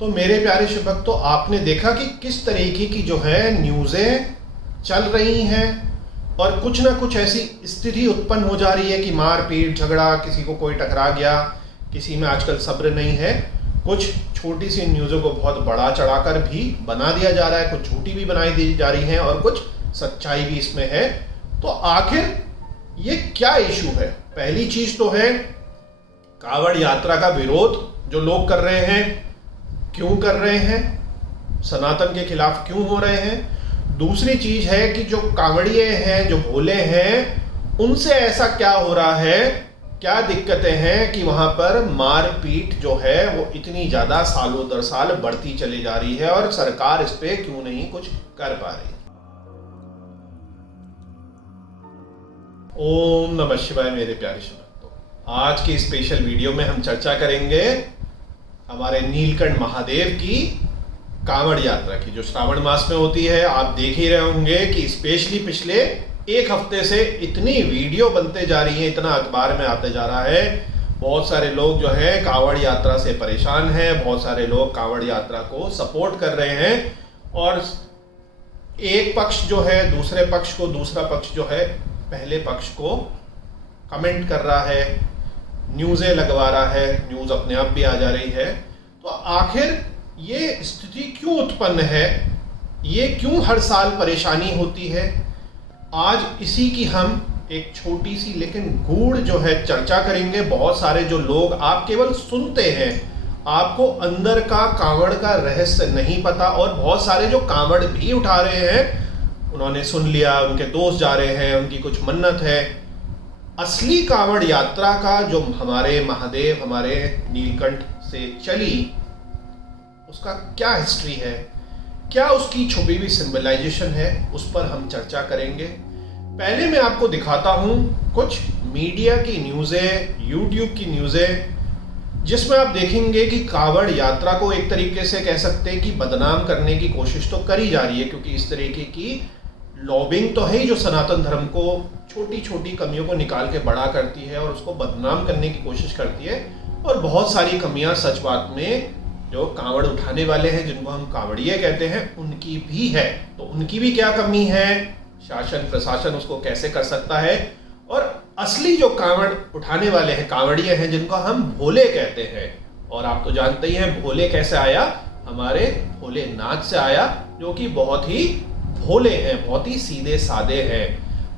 तो मेरे प्यारे शिव भक्तों, आपने देखा कि किस तरीके की जो है न्यूज़ें चल रही हैं और कुछ ना कुछ ऐसी स्थिति उत्पन्न हो जा रही है कि मार पीट झगड़ा, किसी को कोई टकरा गया, किसी में आजकल सब्र नहीं है। कुछ छोटी सी न्यूज़ों को बहुत बड़ा चढ़ाकर भी बना दिया जा रहा है, कुछ झूठी भी बनाई दी जा रही हैं और कुछ सच्चाई भी इसमें है। तो आखिर ये क्या इशू है? पहली चीज तो है कांवड़ यात्रा का विरोध जो लोग कर रहे हैं, क्यों कर रहे हैं, सनातन के खिलाफ क्यों हो रहे हैं। दूसरी चीज है कि जो कांवड़िए हैं, जो भोले हैं, उनसे ऐसा क्या हो रहा है, क्या दिक्कतें हैं कि वहां पर मारपीट जो है वो इतनी ज्यादा सालों दर साल बढ़ती चली जा रही है और सरकार इस पे क्यों नहीं कुछ कर पा रही। ओम नमः शिवाय मेरे प्यारे शिव भक्तों, आज की स्पेशल वीडियो में हम चर्चा करेंगे हमारे नीलकंठ महादेव की कांवड़ यात्रा की, जो श्रावण मास में होती है। आप देख ही रहे होंगे कि स्पेशली पिछले एक हफ्ते से इतनी वीडियो बनते जा रही है, इतना अखबार में आते जा रहा है। बहुत सारे लोग जो है कांवड़ यात्रा से परेशान हैं, बहुत सारे लोग कांवड़ यात्रा को सपोर्ट कर रहे हैं और एक पक्ष जो है दूसरे पक्ष को, दूसरा पक्ष जो है पहले पक्ष को कमेंट कर रहा है, न्यूज़ें लगवा रहा है, न्यूज़ अपने आप भी आ जा रही है। तो आखिर ये स्थिति क्यों उत्पन्न है, ये क्यों हर साल परेशानी होती है? आज इसी की हम एक छोटी सी लेकिन गूढ़ जो है चर्चा करेंगे। बहुत सारे जो लोग, आप केवल सुनते हैं, आपको अंदर का कांवड़ का रहस्य नहीं पता, और बहुत सारे जो कांवड़ भी उठा रहे हैं उन्होंने सुन लिया, उनके दोस्त जा रहे हैं, उनकी कुछ मन्नत है। असली कांवड़ यात्रा का जो हमारे महादेव, हमारे नीलकंठ से चली, उसका क्या हिस्ट्री है, क्या उसकी छुपी हुई सिंबलाइजेशन है, उस पर हम चर्चा करेंगे। पहले मैं आपको दिखाता हूं कुछ मीडिया की न्यूज़ें, यूट्यूब की न्यूज़ें, जिसमें आप देखेंगे कि कांवड़ यात्रा को एक तरीके से कह सकते हैं कि बदनाम करने की कोशिश तो करी जा रही है, क्योंकि इस तरीके की लॉबिंग तो है ही जो सनातन धर्म को छोटी छोटी कमियों को निकाल के बड़ा करती है और उसको बदनाम करने की कोशिश करती है। और बहुत सारी कमियां सच बात में जो कांवड़ उठाने वाले हैं, जिनको हम कांवड़िए कहते हैं, उनकी भी है। तो उनकी भी क्या कमी है, शासन प्रशासन उसको कैसे कर सकता है। और असली जो कांवड़ उठाने वाले हैं, कांवड़िए हैं, जिनको हम भोले कहते हैं, और आप तो जानते ही हैं भोले कैसे आया, हमारे भोलेनाथ से आया, जो कि बहुत ही भोले हैं, बहुत ही सीधे साधे हैं,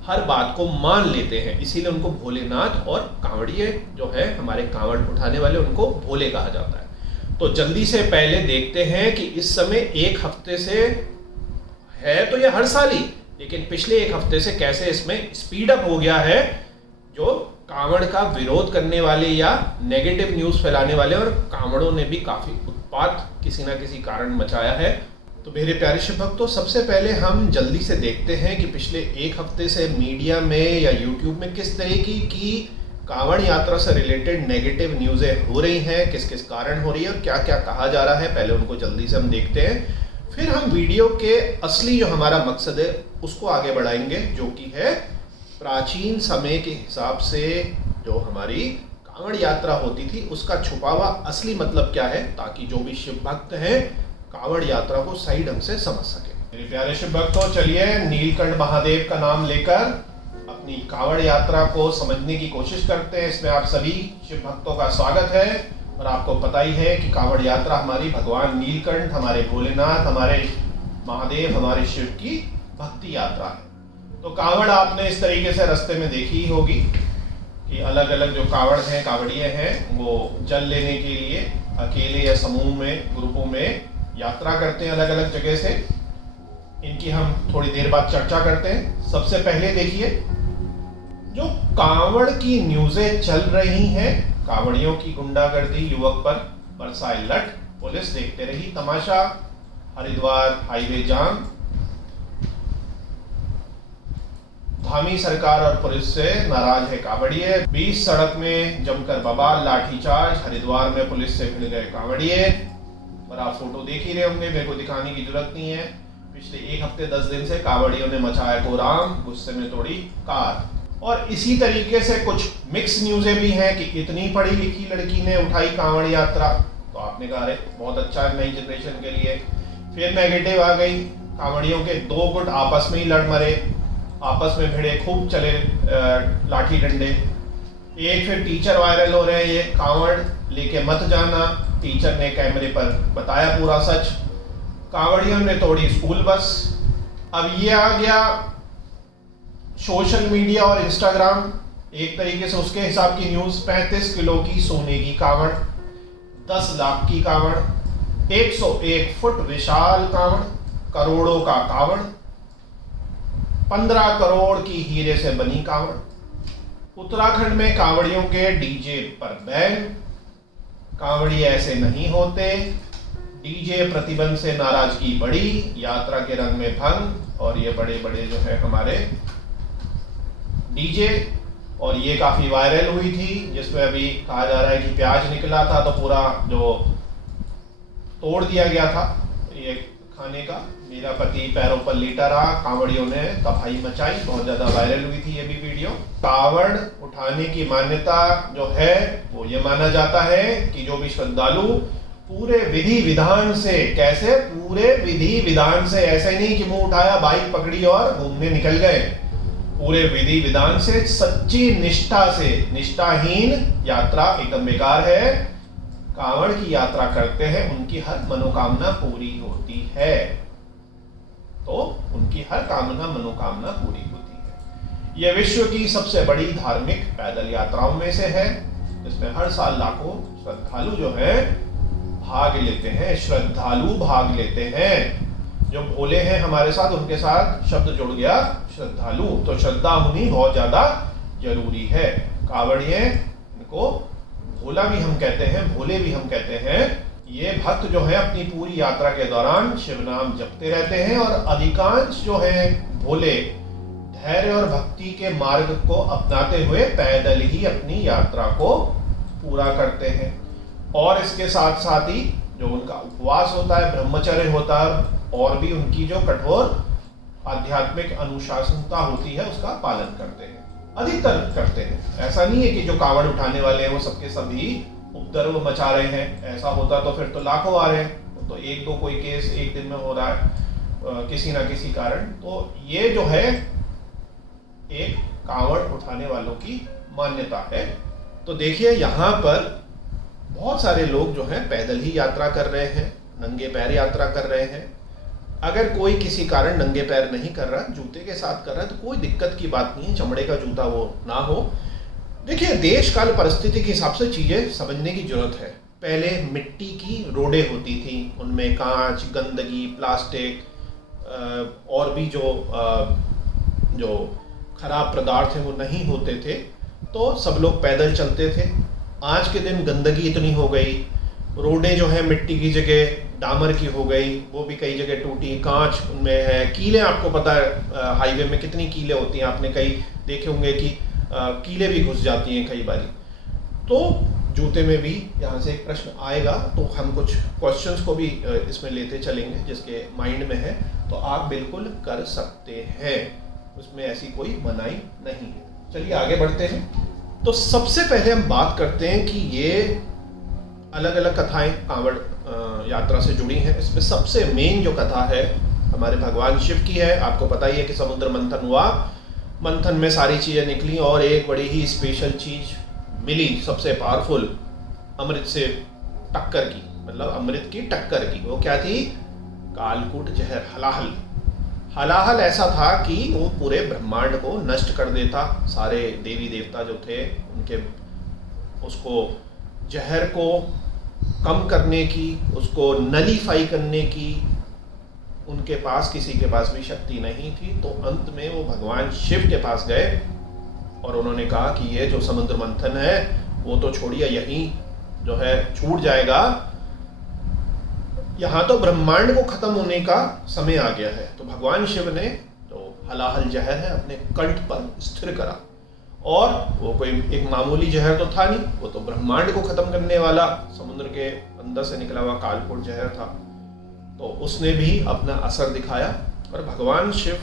हर बात को मान लेते हैं, इसीलिए उनको भोलेनाथ, और कांवड़िए जो है हमारे कांवड़ उठाने वाले, उनको भोले कहा जाता है। तो जल्दी से पहले देखते हैं कि इस समय एक हफ्ते से है तो ये हर साल ही, लेकिन पिछले एक हफ्ते से कैसे इसमें स्पीड अप हो गया है जो कांवड़ का विरोध करने वाले या नेगेटिव न्यूज़ फैलाने वाले, और कांवड़ों ने भी काफी उत्पात किसी ना किसी कारण मचाया है। तो मेरे प्यारे शिव भक्तों, सबसे पहले हम जल्दी से देखते हैं कि पिछले एक हफ्ते से मीडिया में या यूट्यूब में किस तरीके की कांवड़ यात्रा से रिलेटेड नेगेटिव न्यूज़ें हो रही हैं, किस किस कारण हो रही है और क्या क्या कहा जा रहा है। पहले उनको जल्दी से हम देखते हैं, फिर हम वीडियो के असली जो हमारा मकसद है उसको आगे बढ़ाएंगे, जो कि है प्राचीन समय के हिसाब से जो हमारी कांवड़ यात्रा होती थी उसका छुपा हुआ असली मतलब क्या है, ताकि जो भी शिव भक्त हैं कांवड़ यात्रा को सही ढंग से समझ सके। मेरे प्यारे शिव भक्तों, चलिए नीलकंठ महादेव का नाम लेकर अपनी कांवड़ यात्रा को समझने की कोशिश करते हैं। इसमें आप सभी शिव भक्तों का स्वागत है। और आपको पता ही है कि कांवड़ यात्रा हमारी भगवान नीलकंठ, हमारे भोलेनाथ, हमारे महादेव, हमारे शिव की भक्ति यात्रा है। तो कांवड़ आपने इस तरीके से रास्ते में देखी ही होगी कि अलग अलग जो कांवड़ हैं, कांवड़िए हैं, वो जल लेने के लिए अकेले या समूह में, ग्रुपों में यात्रा करते हैं अलग अलग जगह से। इनकी हम थोड़ी देर बाद चर्चा करते हैं। सबसे पहले देखिए, जो कांवड़ की न्यूज़ें चल रही हैं, कांवड़ियों की गुंडागर्दी, युवक पर बरसाए लठ, पुलिस देखते रही तमाशा, हरिद्वार हाईवे जाम, धामी सरकार और पुलिस से नाराज है कांवड़िए, बीच सड़क में जमकर बवाल, लाठीचार्ज, हरिद्वार में पुलिस से भिड़ गए कांवड़िए। और आप फोटो देख ही रहे होंगे, मेरे को दिखाने की जरूरत नहीं है। पिछले एक हफ्ते 10 दिन से कांवड़ियों ने मचाया कोराम, गुस्से में तोड़ी कार। और इसी तरीके से कुछ मिक्स न्यूज़ें भी हैं कि इतनी पढ़ी लिखी लड़की ने उठाई कांवड़ यात्रा, तो आपने आपने कहा अरे बहुत अच्छा है नई जनरेशन के लिए। फिर नेगेटिव आ गई, कांवड़ियों के 2 गुट आपस में ही लड़ मरे, आपस में भिड़े, खूब चले लाठी डंडे। एक फिर टीचर वायरल हो रहे हैं, ये कांवड़ लेके मत जाना, टीचर ने कैमरे पर बताया पूरा सच, कांवड़ियों ने तोड़ी स्कूल बस। अब ये आ गया सोशल मीडिया और इंस्टाग्राम, एक तरीके से उसके हिसाब की न्यूज, 35 किलो की सोने की कांवड़, 10 लाख की कांवड़, 101 फुट विशाल कांवड़, करोड़ों का कांवड़, 15 करोड़ की हीरे से बनी कांवड़। उत्तराखंड में कांवड़ियों के डीजे पर बैन, कांवड़ी ऐसे नहीं होते, डीजे प्रतिबंध से नाराजगी बढ़ी, यात्रा के रंग में भंग। और ये बड़े बड़े जो है हमारे डीजे, और ये काफी वायरल हुई थी, जिसमें अभी कहा जा रहा है कि प्याज निकला था तो पूरा जो तोड़ दिया गया था ये खाने का। मेरा पति पैरों पर लेटा रहा, कांवड़ियों ने तबाही मचाई, बहुत ज्यादा वायरल हुई थी ये भी वीडियो। कांवड़ उठाने की मान्यता जो है वो ये माना जाता है कि जो भी श्रद्धालु पूरे विधि विधान से, कैसे पूरे विधि विधान से, ऐसे नहीं कि मुंह उठाया बाइक पकड़ी और घूमने निकल गए, पूरे विधि विधान से सच्ची निष्ठा से, निष्ठाहीन यात्रा एकदम बेकार है, कांवड़ की यात्रा करते हैं उनकी हर मनोकामना पूरी होती है। तो उनकी हर मनोकामना पूरी होती है। यह विश्व की सबसे बड़ी धार्मिक पैदल यात्राओं में से है, जिसमें हर साल लाखों श्रद्धालु जो है भाग लेते हैं, श्रद्धालु भाग लेते हैं। जो भोले हैं हमारे साथ, उनके साथ शब्द जुड़ गया श्रद्धालु, तो श्रद्धा होनी बहुत ज्यादा जरूरी है। कांवड़िए इनको भोला भी हम कहते हैं, भोले भी हम कहते हैं। ये भक्त जो है अपनी पूरी यात्रा के दौरान शिव नाम जपते रहते हैं, और अधिकांश जो है भोले धैर्य और भक्ति के मार्ग को अपनाते हुए पैदल ही अपनी यात्रा को पूरा करते हैं। और इसके साथ साथ ही जो उनका उपवास होता है, ब्रह्मचर्य होता है, और भी उनकी जो कठोर आध्यात्मिक अनुशासनता होती है उसका पालन करते हैं, अधिकतर करते हैं। ऐसा नहीं है कि जो कांवड़ उठाने वाले हैं वो सबके सभी उपद्रव मचा रहे हैं, ऐसा होता तो फिर तो लाखों आ रहे हैं, तो 1-2 कोई केस एक दिन में हो रहा है किसी ना किसी कारण। तो ये जो है एक कांवड़ उठाने वालों की मान्यता है। तो देखिए यहाँ पर बहुत सारे लोग जो है पैदल ही यात्रा कर रहे हैं, नंगे पैर यात्रा कर रहे हैं। अगर कोई किसी कारण नंगे पैर नहीं कर रहा, जूते के साथ कर रहा है, तो कोई दिक्कत की बात नहीं है, चमड़े का जूता वो ना हो। देखिए देश काल परिस्थिति के हिसाब से चीजें समझने की जरूरत है। पहले मिट्टी की रोडें होती थी, उनमें कांच, गंदगी, प्लास्टिक और भी जो खराब पदार्थ हैं वो नहीं होते थे, तो सब लोग पैदल चलते थे। आज के दिन गंदगी इतनी हो गई, रोडें जो है मिट्टी की जगह डामर की हो गई, वो भी कई जगह टूटी, कांच उनमें है, कीलें, आपको पता है हाईवे में कितनी कीलें होती हैं, आपने कई देखे होंगे कि कीलें भी घुस जाती हैं कई बारी। तो जूते में भी यहाँ से एक प्रश्न आएगा, तो हम कुछ क्वेश्चंस को भी इसमें लेते चलेंगे, जिसके माइंड में है तो आप बिल्कुल कर सकते हैं, उसमें ऐसी कोई मनाही नहीं है। चलिए आगे बढ़ते हैं। तो सबसे पहले हम बात करते हैं कि ये अलग अलग कथाएं कांवड़ यात्रा से जुड़ी हैं। इसमें सबसे मेन जो कथा है हमारे भगवान शिव की है। आपको पता ही है कि समुद्र मंथन हुआ, मंथन में सारी चीजें निकली और एक बड़ी ही स्पेशल चीज मिली, सबसे पावरफुल, अमृत से टक्कर की, मतलब अमृत की टक्कर की। वो क्या थी? कालकूट जहर, हलाहल। हलाहल ऐसा था कि वो पूरे ब्रह्मांड को नष्ट कर देता। सारे देवी देवता जो थे उनके उसको जहर को कम करने की, उसको नलीफाई करने की उनके पास किसी के पास भी शक्ति नहीं थी। तो अंत में वो भगवान शिव के पास गए और उन्होंने कहा कि ये जो समुद्र मंथन है वो तो छोड़िए, यहीं जो है छूट जाएगा, यहाँ तो ब्रह्मांड को खत्म होने का समय आ गया है। तो भगवान शिव ने तो हलाहल जहर है अपने कंठ पर स्थिर करा, और वो कोई एक मामूली जहर तो था नहीं, वो तो ब्रह्मांड को खत्म करने वाला समुद्र के अंदर से निकला हुआ कालकूट जहर था। तो उसने भी अपना असर दिखाया और भगवान शिव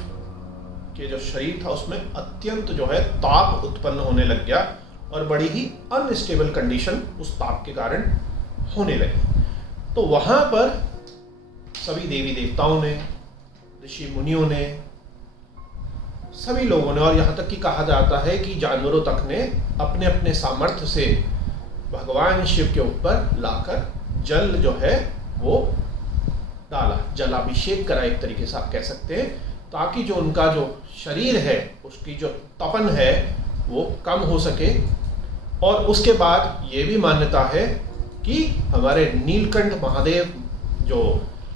के जो शरीर था उसमें अत्यंत जो है ताप उत्पन्न होने लग गया और बड़ी ही अनस्टेबल कंडीशन उस ताप के कारण होने लगी। तो वहां पर सभी देवी देवताओं ने, ऋषि मुनियों ने, सभी लोगों ने, और यहाँ तक कि कहा जाता है कि जानवरों तक ने अपने अपने सामर्थ्य से भगवान शिव के ऊपर लाकर जल जो है वो डाला, जलाभिषेक करा, एक तरीके से आप कह सकते हैं, ताकि जो उनका जो शरीर है उसकी जो तपन है वो कम हो सके। और उसके बाद ये भी मान्यता है कि हमारे नीलकंठ महादेव जो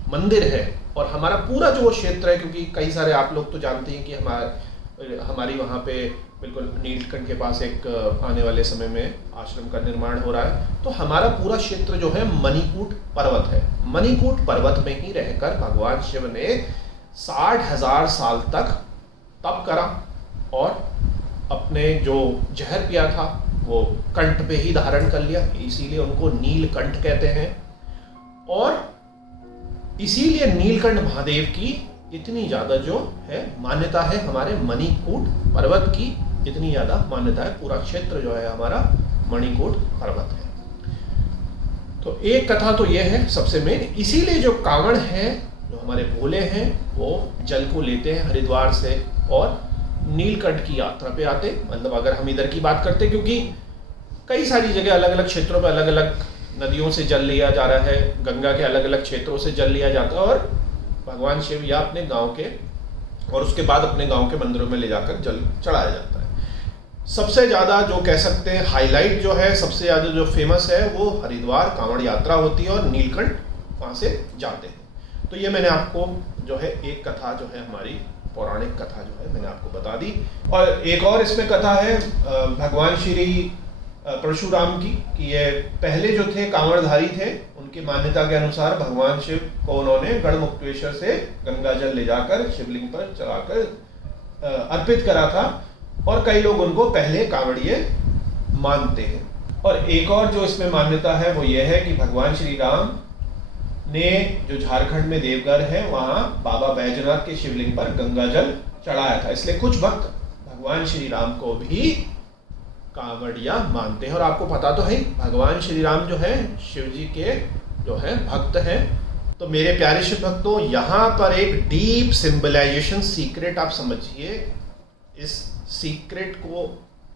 मंदिर है और हमारा पूरा जो क्षेत्र है, क्योंकि कई सारे आप लोग तो जानते हैं कि हमारी वहाँ पे बिल्कुल नीलकंठ के पास एक आने वाले समय में आश्रम का निर्माण हो रहा है, तो हमारा पूरा क्षेत्र जो है मणिकूट पर्वत है। मणिकूट पर्वत में ही रहकर भगवान शिव ने 60,000 साल तक तप करा और अपने जो जहर पिया था वो कंठ पे ही धारण कर लिया, इसीलिए उनको नीलकंठ कहते हैं। और इसीलिए नीलकंठ महादेव की इतनी ज्यादा जो है मान्यता है, हमारे मणिकूट पर्वत की इतनी ज्यादा मान्यता है। पूरा क्षेत्र जो है हमारा मणिकूट पर्वत है। तो एक कथा तो ये है सबसे मेन। इसीलिए जो कांवड़ है, जो हमारे भोले हैं, वो जल को लेते हैं हरिद्वार से और नीलकंठ की यात्रा पे आते। मतलब अगर हम इधर की बात करते, क्योंकि कई सारी जगह अलग अलग क्षेत्रों पे अलग अलग नदियों से जल लिया जा रहा है, गंगा के अलग अलग क्षेत्रों से जल लिया जाता है, और भगवान शिव या अपने गांव के और उसके बाद अपने गांव के मंदिरों में ले जाकर जल चढ़ाया जाता है। सबसे ज़्यादा जो कह सकते हैं हाईलाइट जो है, सबसे ज़्यादा जो फेमस है, वो हरिद्वार कांवड़ यात्रा होती है और नीलकंठ वहाँ से जाते हैं। तो ये मैंने आपको जो है एक कथा जो है हमारी पौराणिक कथा जो है मैंने आपको बता दी। और एक और इसमें कथा है भगवान श्री परशुराम की, कि ये पहले जो थे कांवड़धारी थे, उनकी मान्यता के अनुसार भगवान शिव को उन्होंने गढ़मुक्तेश्वर से गंगा जल ले जाकर शिवलिंग पर चढ़ाकर अर्पित करा था, और कई लोग उनको पहले कांवड़िए मानते हैं। और एक और जो इसमें मान्यता है वो ये है कि भगवान श्री राम ने जो झारखंड में देवघर है वहाँ बाबा बैजनाथ के शिवलिंग पर गंगा जल चढ़ाया था, इसलिए कुछ भक्त भगवान श्री राम को भी कांवड़िया मानते हैं। और आपको पता तो है भगवान श्री राम जो है शिव जी के जो है भक्त हैं। तो मेरे प्यारे शिव भक्तों, यहाँ पर एक डीप सिंबलाइजेशन सीक्रेट आप समझिए। इस सीक्रेट को,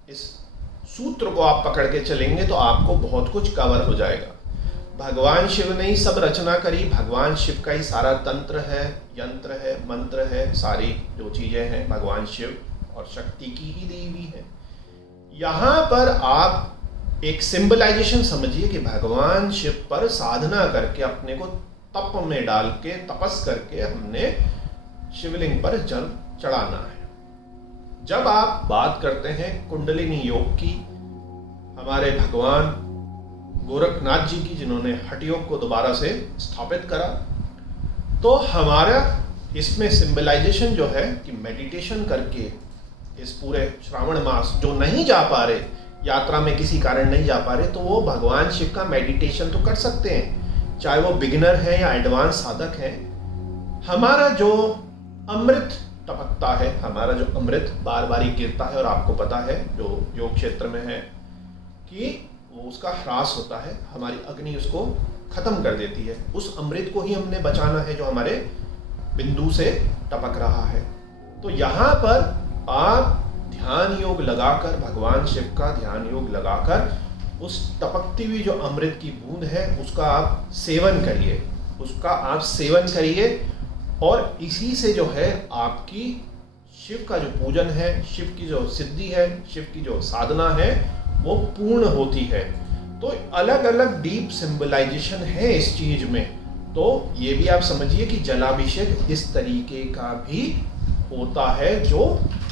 इस सूत्र को आप पकड़ के चलेंगे तो आपको बहुत कुछ कवर हो जाएगा। भगवान शिव ने ही सब रचना करी, भगवान शिव का ही सारा तंत्र है, यंत्र है, मंत्र है, सारी जो चीजें हैं भगवान शिव और शक्ति की ही दी हुई है। यहाँ पर आप एक सिंबलाइजेशन समझिए कि भगवान शिव पर साधना करके, अपने को तप में डाल के, तपस करके हमने शिवलिंग पर जल चढ़ाना है। जब आप बात करते हैं कुंडलिनी योग की, हमारे भगवान गोरखनाथ जी की, जिन्होंने हठ योग को दोबारा से स्थापित करा, तो हमारा इसमें सिंबलाइजेशन जो है कि मेडिटेशन करके इस पूरे श्रावण मास, जो नहीं जा पा रहे, यात्रा में किसी कारण नहीं जा पा रहे, तो वो भगवान शिव का मेडिटेशन तो कर सकते हैं, चाहे वो बिगिनर है या एडवांस साधक है। हमारा जो अमृत टपकता है, हमारा जो अमृत बार बार ही गिरता है, और आपको पता है जो योग क्षेत्र में है कि वो उसका ह्रास होता है, हमारी अग्नि उसको खत्म कर देती है। उस अमृत को ही हमने बचाना है जो हमारे बिंदु से टपक रहा है। तो यहाँ पर आप ध्यान योग लगाकर, भगवान शिव का ध्यान योग लगाकर उस टपकती हुई जो अमृत की बूंद है उसका आप सेवन करिए, उसका आप सेवन करिए, और इसी से जो है आपकी शिव का जो पूजन है, शिव की जो सिद्धि है, शिव की जो साधना है वो पूर्ण होती है। तो अलग अलग डीप सिंबलाइजेशन है इस चीज में। तो ये भी आप समझिए कि जलाभिषेक इस तरीके का भी होता है, जो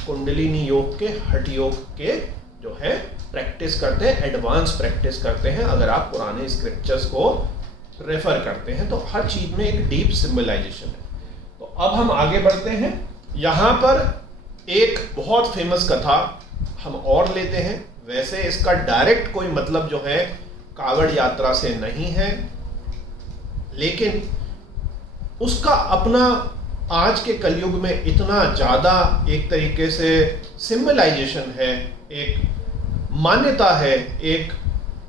कुंडलिनी योग के, हठ योग के जो है प्रैक्टिस करते हैं, एडवांस प्रैक्टिस करते हैं। अगर आप पुराने स्क्रिप्चर्स को रेफर करते हैं तो हर चीज में एक डीप सिंबलाइजेशन है। तो अब हम आगे बढ़ते हैं। यहाँ पर एक बहुत फेमस कथा हम और लेते हैं। वैसे इसका डायरेक्ट कोई मतलब जो है कांवड़ यात्रा से नहीं है, लेकिन उसका अपना आज के कलयुग में इतना ज़्यादा एक तरीके से सिंबलाइजेशन है, एक मान्यता है, एक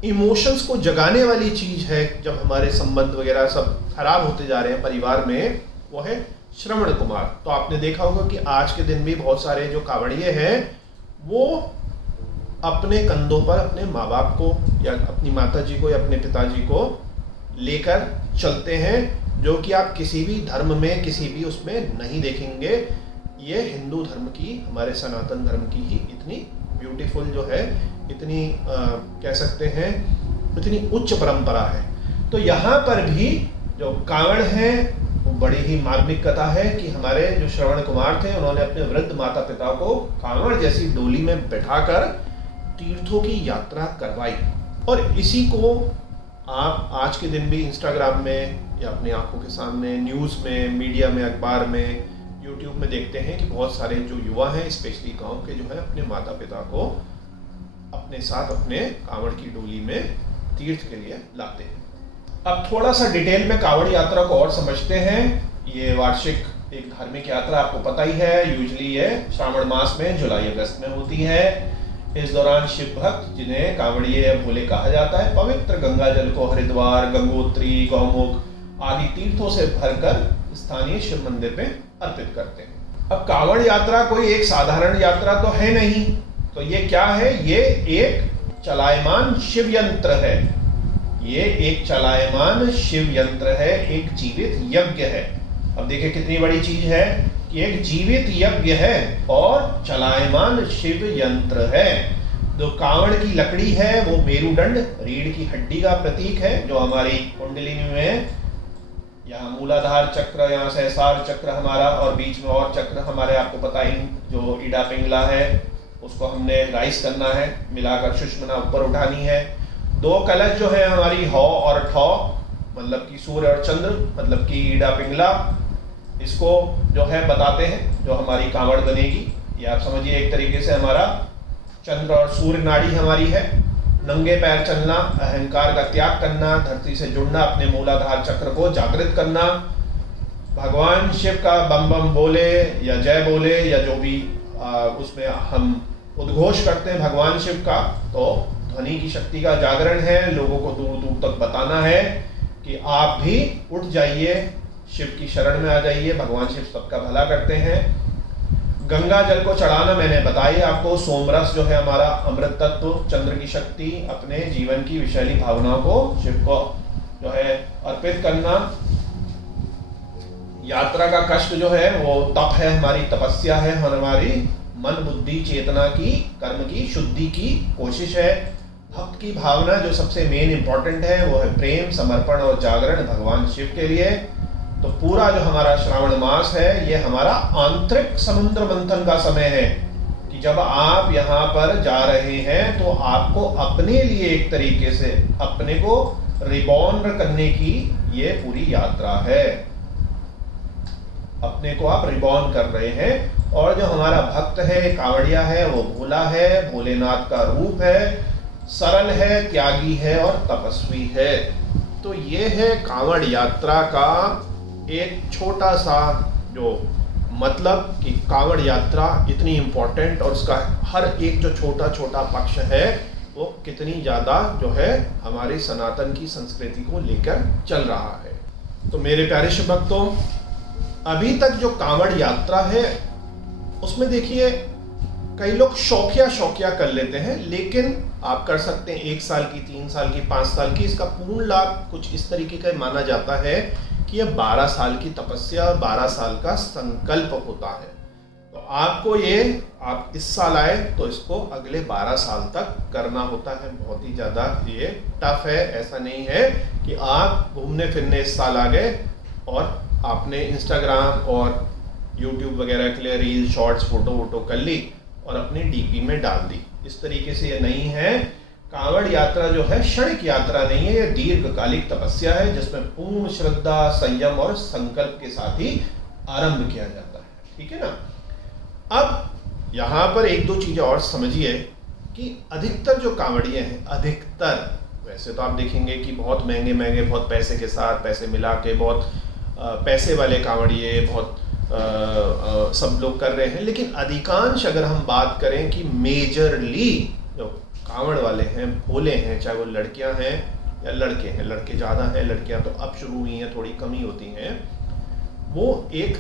इमोशंस को जगाने वाली चीज है जब हमारे संबंध वगैरह सब खराब होते जा रहे हैं परिवार में, वो है श्रवण कुमार। तो आपने देखा होगा कि आज के दिन भी बहुत सारे जो कांवड़िए हैं वो अपने कंधों पर अपने माँ बाप को या अपनी माता जी को या अपने पिताजी को लेकर चलते हैं, जो कि आप किसी भी धर्म में किसी भी उसमें नहीं देखेंगे। ये हिंदू धर्म की, हमारे सनातन धर्म की ही इतनी ब्यूटीफुल जो है, इतनी कह सकते हैं इतनी उच्च परंपरा है। तो यहाँ पर भी जो कांवड़ है वो बड़ी ही मार्मिक कथा है कि हमारे जो श्रवण कुमार थे उन्होंने अपने वृद्ध माता पिता को कांवड़ जैसी डोली में बैठाकर तीर्थों की यात्रा करवाई। और इसी को आप आज के दिन भी इंस्टाग्राम में या अपनी आंखों के सामने न्यूज़ में, मीडिया में, अखबार में, यूट्यूब में देखते हैं कि बहुत सारे जो युवा हैं स्पेशली गांव के जो है अपने माता पिता को अपने साथ अपने कांवड़ की डोली में तीर्थ के लिए लाते हैं। अब थोड़ा सा डिटेल में कांवड़ यात्रा को और समझते हैं। ये वार्षिक एक धार्मिक यात्रा आपको पता ही है, यूजुअली ये श्रावण मास में जुलाई अगस्त में होती है। इस दौरान शिव भक्त, जिन्हें कांवड़िए या भोले कहा जाता है, पवित्र गंगा जल को हरिद्वार, गंगोत्री, गौमुख आदि तीर्थों से भरकर स्थानीय शिव मंदिर में अर्पित करते हैं। अब कांवड़ यात्रा कोई एक साधारण यात्रा तो है नहीं, तो ये क्या है? ये एक चलायमान शिव यंत्र है। ये एक चलायमान शिव यंत्र है, एक जीवित यज्ञ है। अब देखिए कितनी बड़ी चीज है कि एक जीवित यज्ञ है और चलायमान शिव यंत्र है। जो कांवड़ की लकड़ी है वो मेरुदंड, रीढ़ की हड्डी का प्रतीक है, जो हमारी कुंडलिनी में यहाँ मूलाधार चक्र, यहाँ सहस्रार चक्र हमारा, और बीच में और चक्र हमारे आपको पता ही, जो इडा पिंगला है उसको हमने राइस करना है, मिलाकर सुषुम्ना ऊपर उठानी है। दो कलश जो है हमारी हौ और ठौ, मतलब कि सूर्य और चंद्र, मतलब कि इडा पिंगला, इसको जो है बताते हैं जो हमारी कांवड़ बनेगी। ये आप समझिए एक तरीके से हमारा चंद्र और सूर्य नाड़ी हमारी है। नंगे पैर चलना, अहंकार का त्याग करना, धरती से जुड़ना, अपने मूलाधार चक्र को जागृत करना, भगवान शिव का बम बम बोले या जय बोले या जो भी उसमें हम उद्घोष करते हैं भगवान शिव का, तो ध्वनि की शक्ति का जागरण है। लोगों को दूर दूर तक बताना है कि आप भी उठ जाइए, शिव की शरण में आ जाइए, भगवान शिव सबका भला करते हैं। गंगा जल को चढ़ाना मैंने बताई आपको। सोमरस जो है हमारा अमृत तत्व, चंद्र की शक्ति, अपने जीवन की विषैली भावनाओं को शिव को जो है अर्पित करना। यात्रा का कष्ट जो है वो तप है, हमारी तपस्या है, हमारी मन बुद्धि चेतना की, कर्म की शुद्धि की कोशिश है। भक्त की भावना जो सबसे मेन इंपॉर्टेंट है वो है प्रेम, समर्पण और जागरण भगवान शिव के लिए। तो पूरा जो हमारा श्रावण मास है ये हमारा आंतरिक समुद्र मंथन का समय है कि जब आप यहाँ पर जा रहे हैं तो आपको अपने लिए एक तरीके से अपने को रिबॉर्न करने की ये पूरी यात्रा है। अपने को आप रिबॉर्न कर रहे हैं। और जो हमारा भक्त है, कांवड़िया है, वो भोला है, भोलेनाथ का रूप है, सरल है, त्यागी है और तपस्वी है। तो ये है कांवड़ यात्रा का एक छोटा सा जो मतलब कि कांवड़ यात्रा इतनी इम्पोर्टेंट और उसका हर एक जो छोटा छोटा पक्ष है वो कितनी ज़्यादा जो है हमारी सनातन की संस्कृति को लेकर चल रहा है। तो मेरे प्यारे शिव भक्तों, अभी तक जो कांवड़ यात्रा है उसमें देखिए कई लोग शौकिया कर लेते हैं, लेकिन आप कर सकते हैं 1 साल की, 3 साल की, 5 साल की। इसका पूर्ण लाभ कुछ इस तरीके का माना जाता है कि यह 12 साल की तपस्या और 12 साल का संकल्प होता है। तो आपको ये, आप इस साल आए तो इसको अगले 12 साल तक करना होता है। बहुत ही ज़्यादा ये टफ है। ऐसा नहीं है कि आप घूमने फिरने इस साल आ गए और आपने इंस्टाग्राम और यूट्यूब वगैरह के लिए रील, शॉर्ट्स, फोटो वोटो कर ली और अपनी डीपी में डाल दी। इस तरीके से ये नहीं है। कांवड़ यात्रा जो है क्षणिक यात्रा नहीं है, यह दीर्घकालिक तपस्या है जिसमें पूर्ण श्रद्धा, संयम और संकल्प के साथ ही आरंभ किया जाता है। ठीक है ना। अब यहाँ पर 1-2 चीजें और समझिए कि अधिकतर जो कांवड़िए हैं, अधिकतर, वैसे तो आप देखेंगे कि बहुत महंगे बहुत पैसे के साथ, पैसे मिला के बहुत पैसे वाले कांवड़िए बहुत सब लोग कर रहे हैं, लेकिन अधिकांश अगर हम बात करें कि मेजरली जो कांवड़ वाले हैं, भोले हैं, चाहे वो लड़कियां हैं या लड़के हैं, लड़के ज़्यादा हैं, लड़कियां तो अब शुरू हुई हैं, थोड़ी कमी होती हैं, वो एक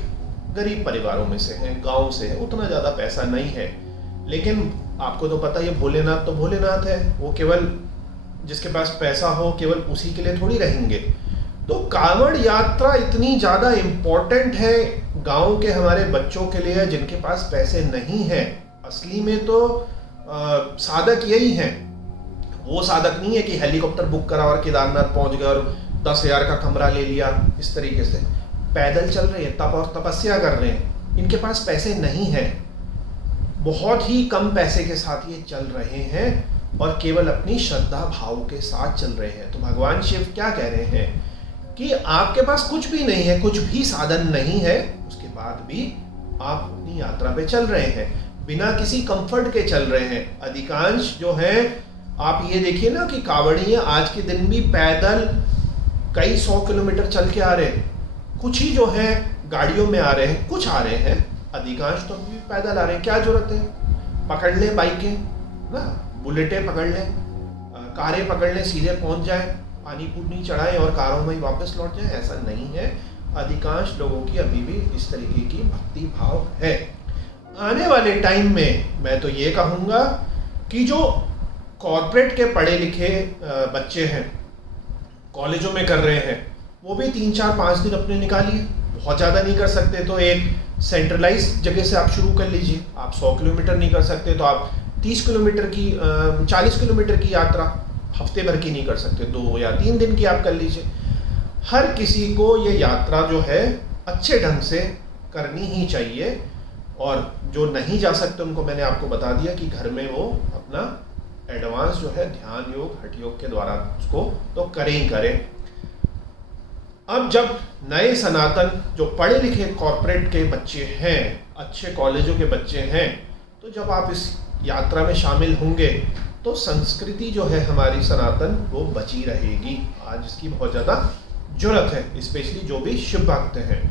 गरीब परिवारों में से हैं, गांव से है, उतना ज़्यादा पैसा नहीं है, लेकिन आपको तो पता ही है भोलेनाथ तो भोलेनाथ है, वो केवल जिसके पास पैसा हो केवल उसी के लिए थोड़ी रहेंगे। तो कांवड़ यात्रा इतनी ज़्यादा इम्पोर्टेंट है गांव के हमारे बच्चों के लिए जिनके पास पैसे नहीं है। असली में तो साधक यही हैं, वो साधक नहीं है कि हेलीकॉप्टर बुक करा और केदारनाथ पहुंच गए और 10,000 का कमरा ले लिया, इस तरीके से पैदल चल रहे हैं, तप और तपस्या कर रहे हैं, इनके पास पैसे नहीं हैं, बहुत ही कम पैसे के साथ ये चल रहे हैं और केवल अपनी श्रद्धा भाव के साथ चल रहे हैं। तो भगवान शिव क्या कह रहे हैं कि आपके पास कुछ भी नहीं है, कुछ भी साधन नहीं है, उसके बाद भी आप अपनी यात्रा पे चल रहे हैं, बिना किसी कंफर्ट के चल रहे हैं। अधिकांश जो है आप ये देखिए ना कि कांवड़िये आज के दिन भी पैदल कई 100 किलोमीटर चल के आ रहे हैं, कुछ ही जो है गाड़ियों में आ रहे हैं, कुछ आ रहे हैं, अधिकांश तो भी पैदल आ रहे हैं। क्या जरूरत है, पकड़ ले बाइकें ना, बुलेटें पकड़ लें, कारें पकड़ लें, सीधे पहुंच जाए, पानी पूनी चढ़ाएं और कारों में ही वापस लौट जाएं, ऐसा नहीं है। अधिकांश लोगों की अभी भी इस तरीके की भक्ति भाव है। आने वाले टाइम में मैं तो ये कहूँगा कि जो कॉर्पोरेट के पढ़े लिखे बच्चे हैं, कॉलेजों में कर रहे हैं, वो भी 3, 4, 5 दिन अपने निकालिए, बहुत ज़्यादा नहीं कर सकते तो एक सेंट्रलाइज जगह से आप शुरू कर लीजिए। आप 100 किलोमीटर नहीं कर सकते तो आप 30 किलोमीटर की 40 किलोमीटर की यात्रा हफ्ते भर की नहीं कर सकते, 2 या 3 दिन की आप कर लीजिए। हर किसी को ये यात्रा जो है अच्छे ढंग से करनी ही चाहिए, और जो नहीं जा सकते उनको मैंने आपको बता दिया कि घर में वो अपना एडवांस जो है ध्यान योग, हठ योग के द्वारा उसको तो करें ही करें। अब जब नए सनातन जो पढ़े लिखे कॉर्पोरेट के बच्चे हैं, अच्छे कॉलेजों के बच्चे हैं, तो जब आप इस यात्रा में शामिल होंगे तो संस्कृति जो है हमारी सनातन वो बची रहेगी। आज इसकी बहुत ज़्यादा जरूरत है, स्पेशली जो भी शिव भक्त हैं।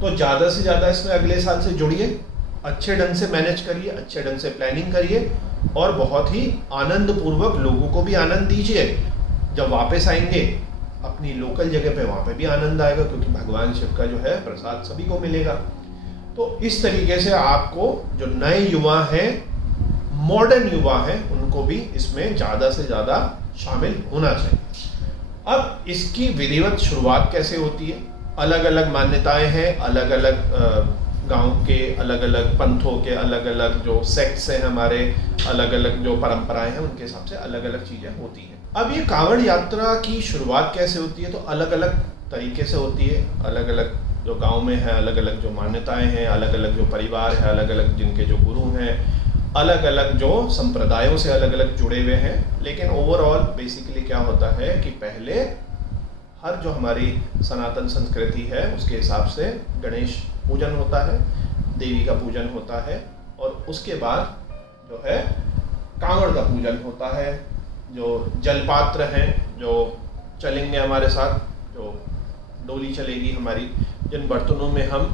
तो ज़्यादा से ज़्यादा इसमें अगले साल से जुड़िए, अच्छे ढंग से मैनेज करिए, अच्छे ढंग से प्लानिंग करिए और बहुत ही आनंद पूर्वक लोगों को भी आनंद दीजिए। जब वापस आएंगे अपनी लोकल जगह पे, वहाँ पे भी आनंद आएगा, क्योंकि भगवान शिव का जो है प्रसाद सभी को मिलेगा। तो इस तरीके से आपको जो नए युवा हैं, मॉडर्न युवा हैं, उनको भी इसमें ज़्यादा से ज़्यादा शामिल होना चाहिए। अब इसकी विधिवत शुरुआत कैसे होती है? अलग अलग मान्यताएं हैं, अलग अलग गांव के अलग अलग पंथों के अलग अलग जो सेक्ट्स हैं हमारे, अलग अलग जो परंपराएं हैं, उनके हिसाब से अलग अलग चीज़ें होती हैं। अब ये कांवड़ यात्रा की शुरुआत कैसे होती है? तो अलग अलग तरीके से होती है। अलग अलग जो गांव में है, अलग अलग जो मान्यताएं हैं, अलग अलग जो परिवार है, अलग अलग जिनके जो गुरु हैं, अलग अलग जो संप्रदायों से अलग अलग जुड़े हुए हैं। लेकिन ओवरऑल बेसिकली क्या होता है कि पहले हर जो हमारी सनातन संस्कृति है उसके हिसाब से गणेश पूजन होता है, देवी का पूजन होता है, और उसके बाद जो है कांवड़ का पूजन होता है। जो जलपात्र हैं जो चलेंगे हमारे साथ, जो डोली चलेगी हमारी, जिन बर्तनों में हम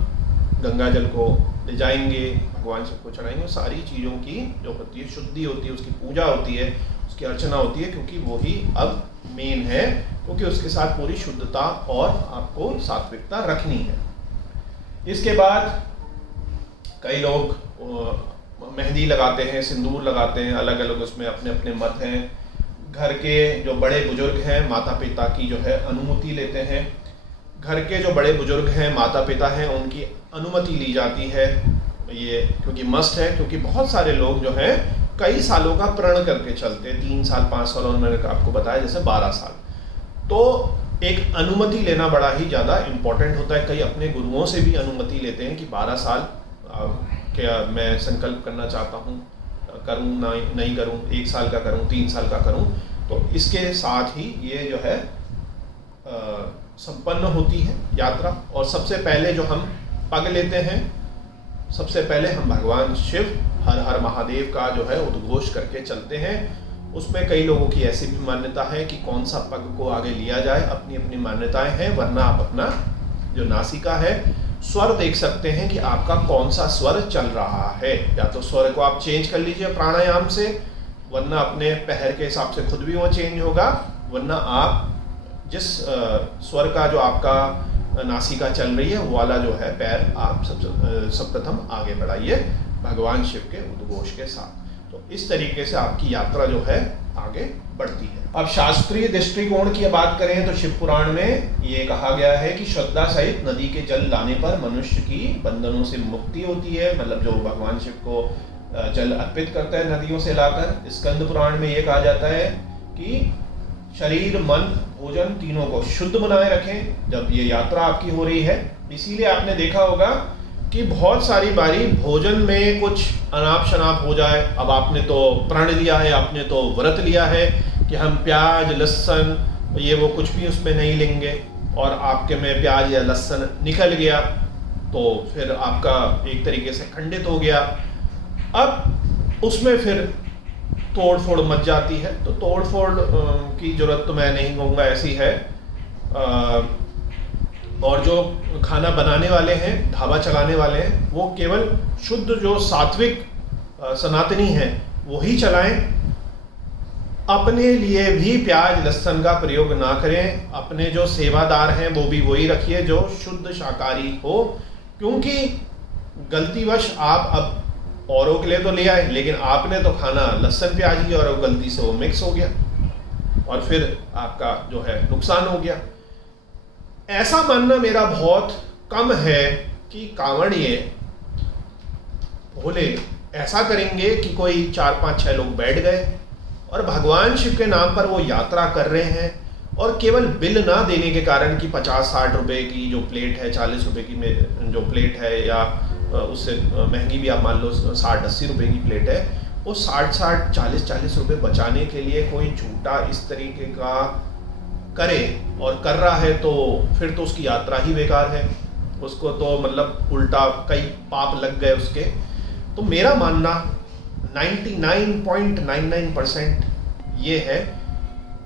गंगा जल को ले जाएंगे, भगवान शिव को चढ़ाएंगे, सारी चीज़ों की जो होती है शुद्धि होती है, उसकी पूजा होती है, उसकी अर्चना होती है, क्योंकि वो ही अब मेन है, क्योंकि उसके साथ पूरी शुद्धता और आपको सात्विकता रखनी है। इसके बाद कई लोग मेहंदी लगाते हैं, सिंदूर लगाते हैं, अलग अलग उसमें अपने अपने मत हैं। घर के जो बड़े बुजुर्ग हैं, माता पिता की जो है अनुमति लेते हैं। घर के जो बड़े बुजुर्ग हैं, माता पिता हैं, उनकी अनुमति ली जाती है, ये क्योंकि मस्ट है, क्योंकि बहुत सारे लोग जो हैं कई सालों का प्रण करके चलते हैं, 3 साल 5 साल, और मैंने आपको बताया जैसे 12 साल। तो एक अनुमति लेना बड़ा ही ज़्यादा इम्पोर्टेंट होता है। कई अपने गुरुओं से भी अनुमति लेते हैं कि 12 साल क्या मैं संकल्प करना चाहता हूँ, करूँ नहीं करूँ, 1 साल का करूँ, 3 साल का करूँ। तो इसके साथ ही ये जो है संपन्न होती है यात्रा। और सबसे पहले जो हम पग लेते हैं, सबसे पहले हम भगवान शिव हर हर महादेव का जो है उद्घोष करके चलते हैं। उसमें कई लोगों की ऐसी भी मान्यता है कि कौन सा पग को आगे लिया जाए, अपनी अपनी मान्यताएं हैं। वरना आप अपना जो नासिका है, स्वर देख सकते हैं कि आपका कौन सा स्वर चल रहा है। या तो स्वर को आप चेंज कर लीजिए प्राणायाम से, वरना अपने पैर के हिसाब से खुद भी वो चेंज होगा, वरना आप जिस स्वर का जो आपका नासिका चल रही है वो वाला जो है पैर आप सब प्रथम आगे बढ़ाइए भगवान शिव के उद्घोष के साथ। तो इस तरीके से आपकी यात्रा जो है आगे बढ़ती है। अब शास्त्रीय दृष्टिकोण की बात करें तो शिव पुराण में ये कहा गया है कि श्रद्धा सहित नदी के जल लाने पर मनुष्य की बंधनों से मुक्ति होती है। मतलब जो भगवान शिव को जल अर्पित करता है नदियों से लाकर। स्कंद पुराण में ये कहा जाता है कि शरीर, मन, भोजन तीनों को शुद्ध बनाए रखें जब ये यात्रा आपकी हो रही है। इसीलिए आपने देखा होगा कि बहुत सारी बारी भोजन में कुछ अनाप शनाप हो जाए। अब आपने तो प्रण लिया है, आपने तो व्रत लिया है कि हम प्याज, लहसुन ये वो कुछ भी उसमें नहीं लेंगे, और आपके में प्याज या लहसुन निकल गया तो फिर आपका एक तरीके से खंडित हो गया। अब उसमें फिर तोड़ फोड़ मच जाती है। तो तोड़ फोड़ की जरूरत तो मैं नहीं कहूँगा, ऐसी है। और जो खाना बनाने वाले हैं, ढाबा चलाने वाले हैं, वो केवल शुद्ध जो सात्विक सनातनी हैं वो ही चलाएं। अपने लिए भी प्याज लहसुन का प्रयोग ना करें। अपने जो सेवादार हैं वो भी वही रखिए जो शुद्ध शाकाहारी हो, क्योंकि गलतीवश आप अब औरों के लिए तो ले आए लेकिन आपने तो खाना लहसुन प्याज ही और गलती से वो मिक्स हो गया और फिर आपका जो है नुकसान हो गया। ऐसा मानना मेरा बहुत कम है कि कांवड़िए भोले ऐसा करेंगे कि कोई 4, 5, 6 लोग बैठ गए और भगवान शिव के नाम पर वो यात्रा कर रहे हैं, और केवल बिल ना देने के कारण कि 50-60 रुपए की जो प्लेट है, 40 रुपए की जो प्लेट है, या उससे महंगी भी आप मान लो 60-80 रुपए की प्लेट है, वो 60-60, 40-40 रुपए बचाने के लिए कोई झूठा इस तरीके का करे और कर रहा है तो फिर तो उसकी यात्रा ही बेकार है। उसको तो मतलब उल्टा कई पाप लग गए उसके। तो मेरा मानना 99.99% ये है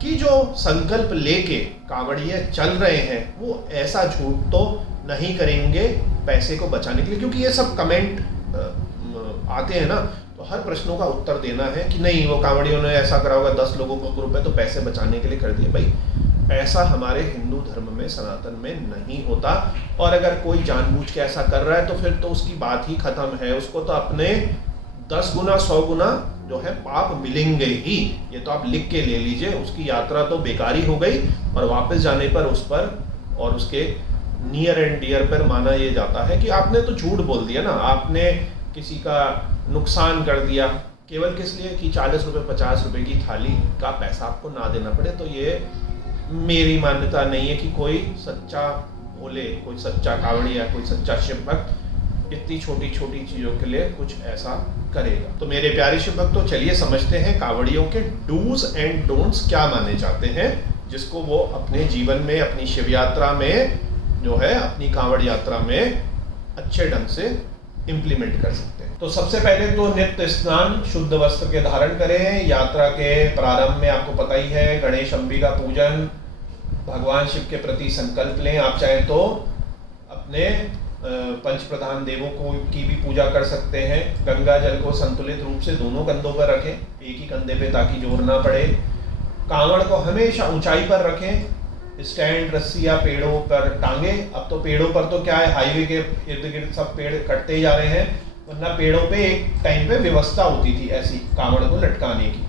कि जो संकल्प लेके कांवड़िए चल रहे हैं वो ऐसा झूठ तो नहीं करेंगे पैसे को बचाने के लिए, क्योंकि ये सब कमेंट आते हैं ना, तो हर प्रश्नों का उत्तर देना है कि नहीं वो कांवड़ियों ने ऐसा करा होगा, 10 लोगों को ग्रुप है तो पैसे बचाने के लिए कर दिए। भाई ऐसा हमारे हिंदू धर्म में, सनातन में नहीं होता। और अगर कोई जानबूझ के ऐसा कर रहा है तो फिर तो उसकी बात ही खत्म है। उसको तो अपने 10 गुना 100 गुना जो है पाप मिलेंगे ही। ये तो आप लिख के ले लीजिए। उसकी यात्रा तो बेकारी हो गई और वापस जाने पर उस पर और उसके नियर एंड डियर पर माना ये जाता है कि आपने तो झूठ बोल दिया ना, आपने किसी का नुकसान कर दिया केवल किस लिए कि 40 रुपये 50 रुपये की थाली का पैसा आपको ना देना पड़े। तो ये मेरी मान्यता नहीं है कि कोई सच्चा भोले, कोई सच्चा कांवड़िया, कोई सच्चा शिव भक्त इतनी छोटी छोटी चीज़ों के लिए कुछ ऐसा करेगा। तो मेरे प्यारे शिव भक्तों, चलिए समझते हैं कांवड़ियों के डूज एंड डोंट्स क्या माने जाते हैं, जिसको वो अपने जीवन में, अपनी शिव यात्रा में जो है, अपनी कांवड़ यात्रा में अच्छे ढंग से इम्प्लीमेंट कर सकते हैं। तो सबसे पहले तो नित्य स्नान, शुद्ध वस्त्र के धारण करें। यात्रा के प्रारंभ में आपको पता ही है गणेश अंबिका पूजन, भगवान शिव के प्रति संकल्प लें। आप चाहें तो अपने पंच प्रधान देवों को की भी पूजा कर सकते हैं। गंगा जल को संतुलित रूप से दोनों कंधों पर रखें, एक ही कंधे पे, ताकि जोर ना पड़े। कांवड़ को हमेशा ऊंचाई पर रखें, स्टैंड, रस्सी या पेड़ों पर टांगे। अब तो पेड़ों पर तो क्या है, हाईवे के इर्द गिर्द सब पेड़ कटते ही जा रहे हैं, वरना पेड़ों पे एक टाइम पे व्यवस्था होती थी ऐसी कांवड़ को लटकाने की।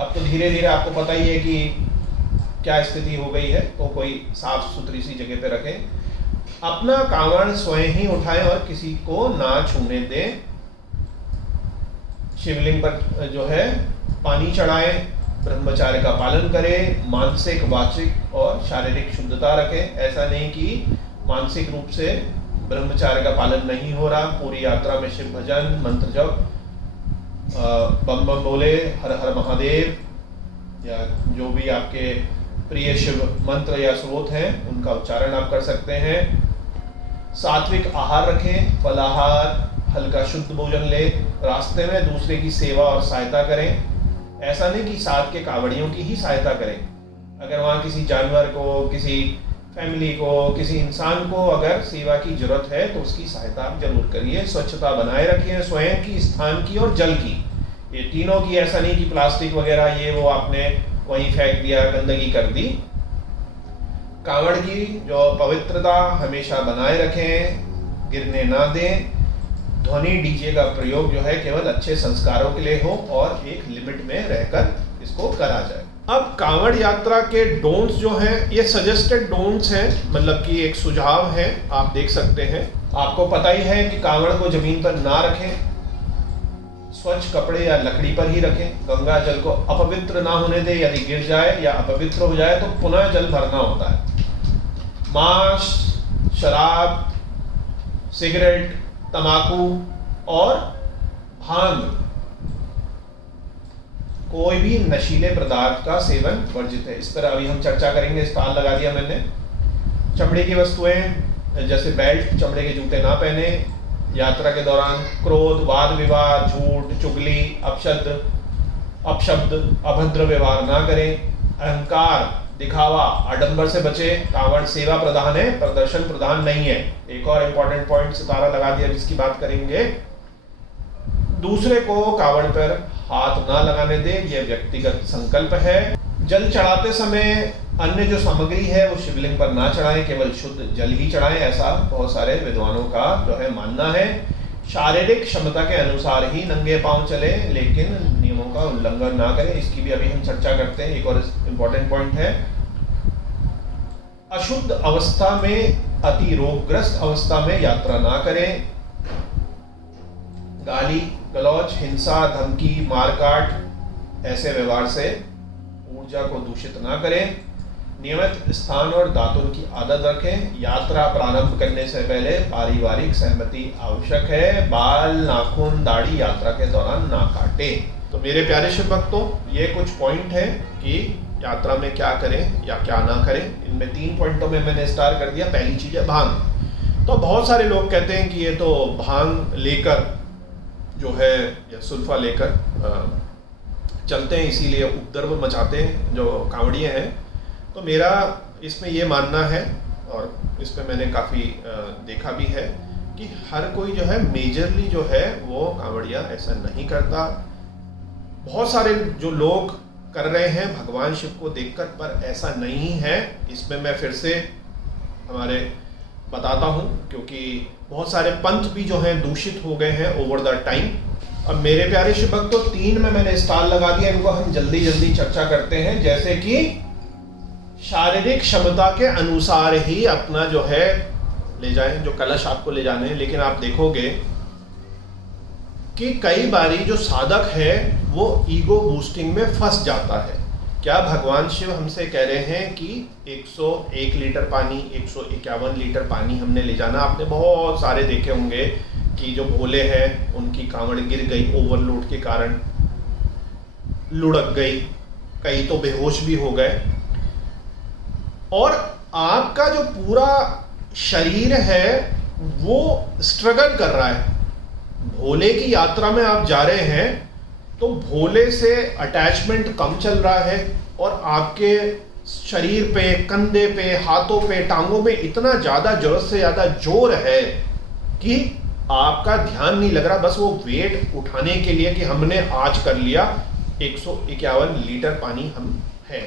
अब तो धीरे धीरे आपको पता ही है कि क्या स्थिति हो गई है, तो कोई साफ सुथरी सी जगह पे रखें। अपना कांवड़ स्वयं ही उठाएं और किसी को ना छूने दें। शिवलिंग पर जो है पानी चढ़ाएं, ब्रह्मचार्य का पालन करें, मानसिक, वाचिक और शारीरिक शुद्धता रखें। ऐसा नहीं कि मानसिक रूप से ब्रह्मचार्य का पालन नहीं हो रहा, पूरी यात्रा में शिव भजन, मंत्र जप, बम बम बोले, हर हर महादेव, या जो भी आपके प्रिय शिव मंत्र या स्रोत हैं उनका उच्चारण आप कर सकते हैं। सात्विक आहार रखें, फलाहार, हल्का शुद्ध भोजन ले। रास्ते में दूसरे की सेवा और सहायता करें। ऐसा नहीं कि साथ के कांवड़ियों की ही सहायता करें। अगर वहाँ किसी जानवर को, किसी फैमिली को, किसी इंसान को अगर सेवा की जरूरत है तो उसकी सहायता आप जरूर करिए। स्वच्छता बनाए रखिए, स्वयं की, स्थान की और जल की। ये तीनों की, ऐसा नहीं कि प्लास्टिक वगैरह ये वो आपने वहीं फेंक दिया, गंदगी कर दी। कांवड़ की जो पवित्रता हमेशा बनाए रखें, गिरने ना दें। ध्वनि डीजे का प्रयोग जो है केवल अच्छे संस्कारों के लिए हो और एक लिमिट में रहकर इसको करा जाए। अब कांवड़ यात्रा के डोंट्स जो हैं, ये सजेस्टेड डोंट्स हैं, मतलब कि एक सुझाव है, आप देख सकते हैं। आपको पता ही है कि कांवड़ को जमीन पर ना रखें, स्वच्छ कपड़े या लकड़ी पर ही रखें। गंगा जल को अपवित्र ना होने दें, यदि गिर जाए या अपवित्र हो जाए तो पुनः जल भरना होता है। मांस, शराब, सिगरेट, तंबाकू और भांग, कोई भी नशीले पदार्थ का सेवन वर्जित है। इस पर अभी हम चर्चा करेंगे, स्टाल लगा दिया मैंने। चमड़े की वस्तुएं जैसे बेल्ट, चमड़े के जूते ना पहने। यात्रा के दौरान क्रोध, वाद विवाद, झूठ, चुगली, अपशब्द, अभद्र व्यवहार ना करें। अहंकार, दिखावा, आडंबर से बचे। कांवड़ सेवा प्रधान है, प्रदर्शन प्रधान नहीं है। एक और इंपॉर्टेंट पॉइंट सितारा लगा दिया जिसकी बात करेंगे। दूसरे को कांवड़ पर हाथ ना लगाने दे, यह व्यक्तिगत संकल्प है। जल चढ़ाते समय अन्य जो सामग्री है वो शिवलिंग पर ना चढ़ाएं, केवल शुद्ध जल ही चढ़ाएं, ऐसा बहुत सारे विद्वानों का जो है मानना है। शारीरिक क्षमता के अनुसार ही नंगे पांव चले, लेकिन नियमों का उल्लंघन ना करें। इसकी भी अभी हम चर्चा करते हैं। एक और इंपॉर्टेंट पॉइंट है, अशुद्ध अवस्था में, अति रोगग्रस्त अवस्था में यात्रा ना करें। गाली गलौज, हिंसा, धमकी, मारकाट, ऐसे व्यवहार से ऊर्जा को दूषित ना करें। नियमित स्थान और दातुन की आदत रखें। यात्रा प्रारंभ करने से पहले पारिवारिक सहमति आवश्यक है। बाल, नाखून, दाढ़ी यात्रा के दौरान ना काटें। तो मेरे प्यारे शिव भक्तों, ये कुछ पॉइंट है कि यात्रा में क्या करें या क्या ना करें। इनमें 3 पॉइंटों में मैंने स्टार कर दिया। पहली चीज है भांग। तो बहुत सारे लोग कहते हैं कि ये तो भांग लेकर जो है या सुल्फा लेकर चलते हैं, इसीलिए उपद्रव मचाते हैं जो कांवड़िए हैं। तो मेरा इसमें ये मानना है, और इस पर मैंने काफ़ी देखा भी है कि हर कोई जो है मेजरली जो है वो कांवड़िया ऐसा नहीं करता। बहुत सारे जो लोग कर रहे हैं भगवान शिव को देखकर, पर ऐसा नहीं है। इसमें मैं फिर से हमारे बताता हूँ, क्योंकि बहुत सारे पंथ भी जो हैं दूषित हो गए हैं ओवर द टाइम। अब मेरे प्यारे शिव भक्तों, 3 में मैंने स्टार लगा दिया, इनको हम जल्दी जल्दी चर्चा करते हैं। जैसे कि शारीरिक क्षमता के अनुसार ही अपना जो है ले जाएं, जो कलश आपको ले जाने हैं। लेकिन आप देखोगे कि कई बारी जो साधक है वो ईगो बूस्टिंग में फंस जाता है। क्या भगवान शिव हमसे कह रहे हैं कि 101 लीटर पानी, 151 लीटर पानी हमने ले जाना? आपने बहुत सारे देखे होंगे कि जो भोले हैं उनकी कांवड़ गिर गई ओवरलोड के कारण, लुढ़क गई, कई तो बेहोश भी हो गए। और आपका जो पूरा शरीर है वो स्ट्रगल कर रहा है। भोले की यात्रा में आप जा रहे हैं तो भोले से अटैचमेंट कम चल रहा है, और आपके शरीर पे, कंधे पे, हाथों पे, टांगों में इतना ज्यादा, जरूरत से ज्यादा जोर है कि आपका ध्यान नहीं लग रहा। बस वो वेट उठाने के लिए कि हमने आज कर लिया 151 लीटर पानी हम है।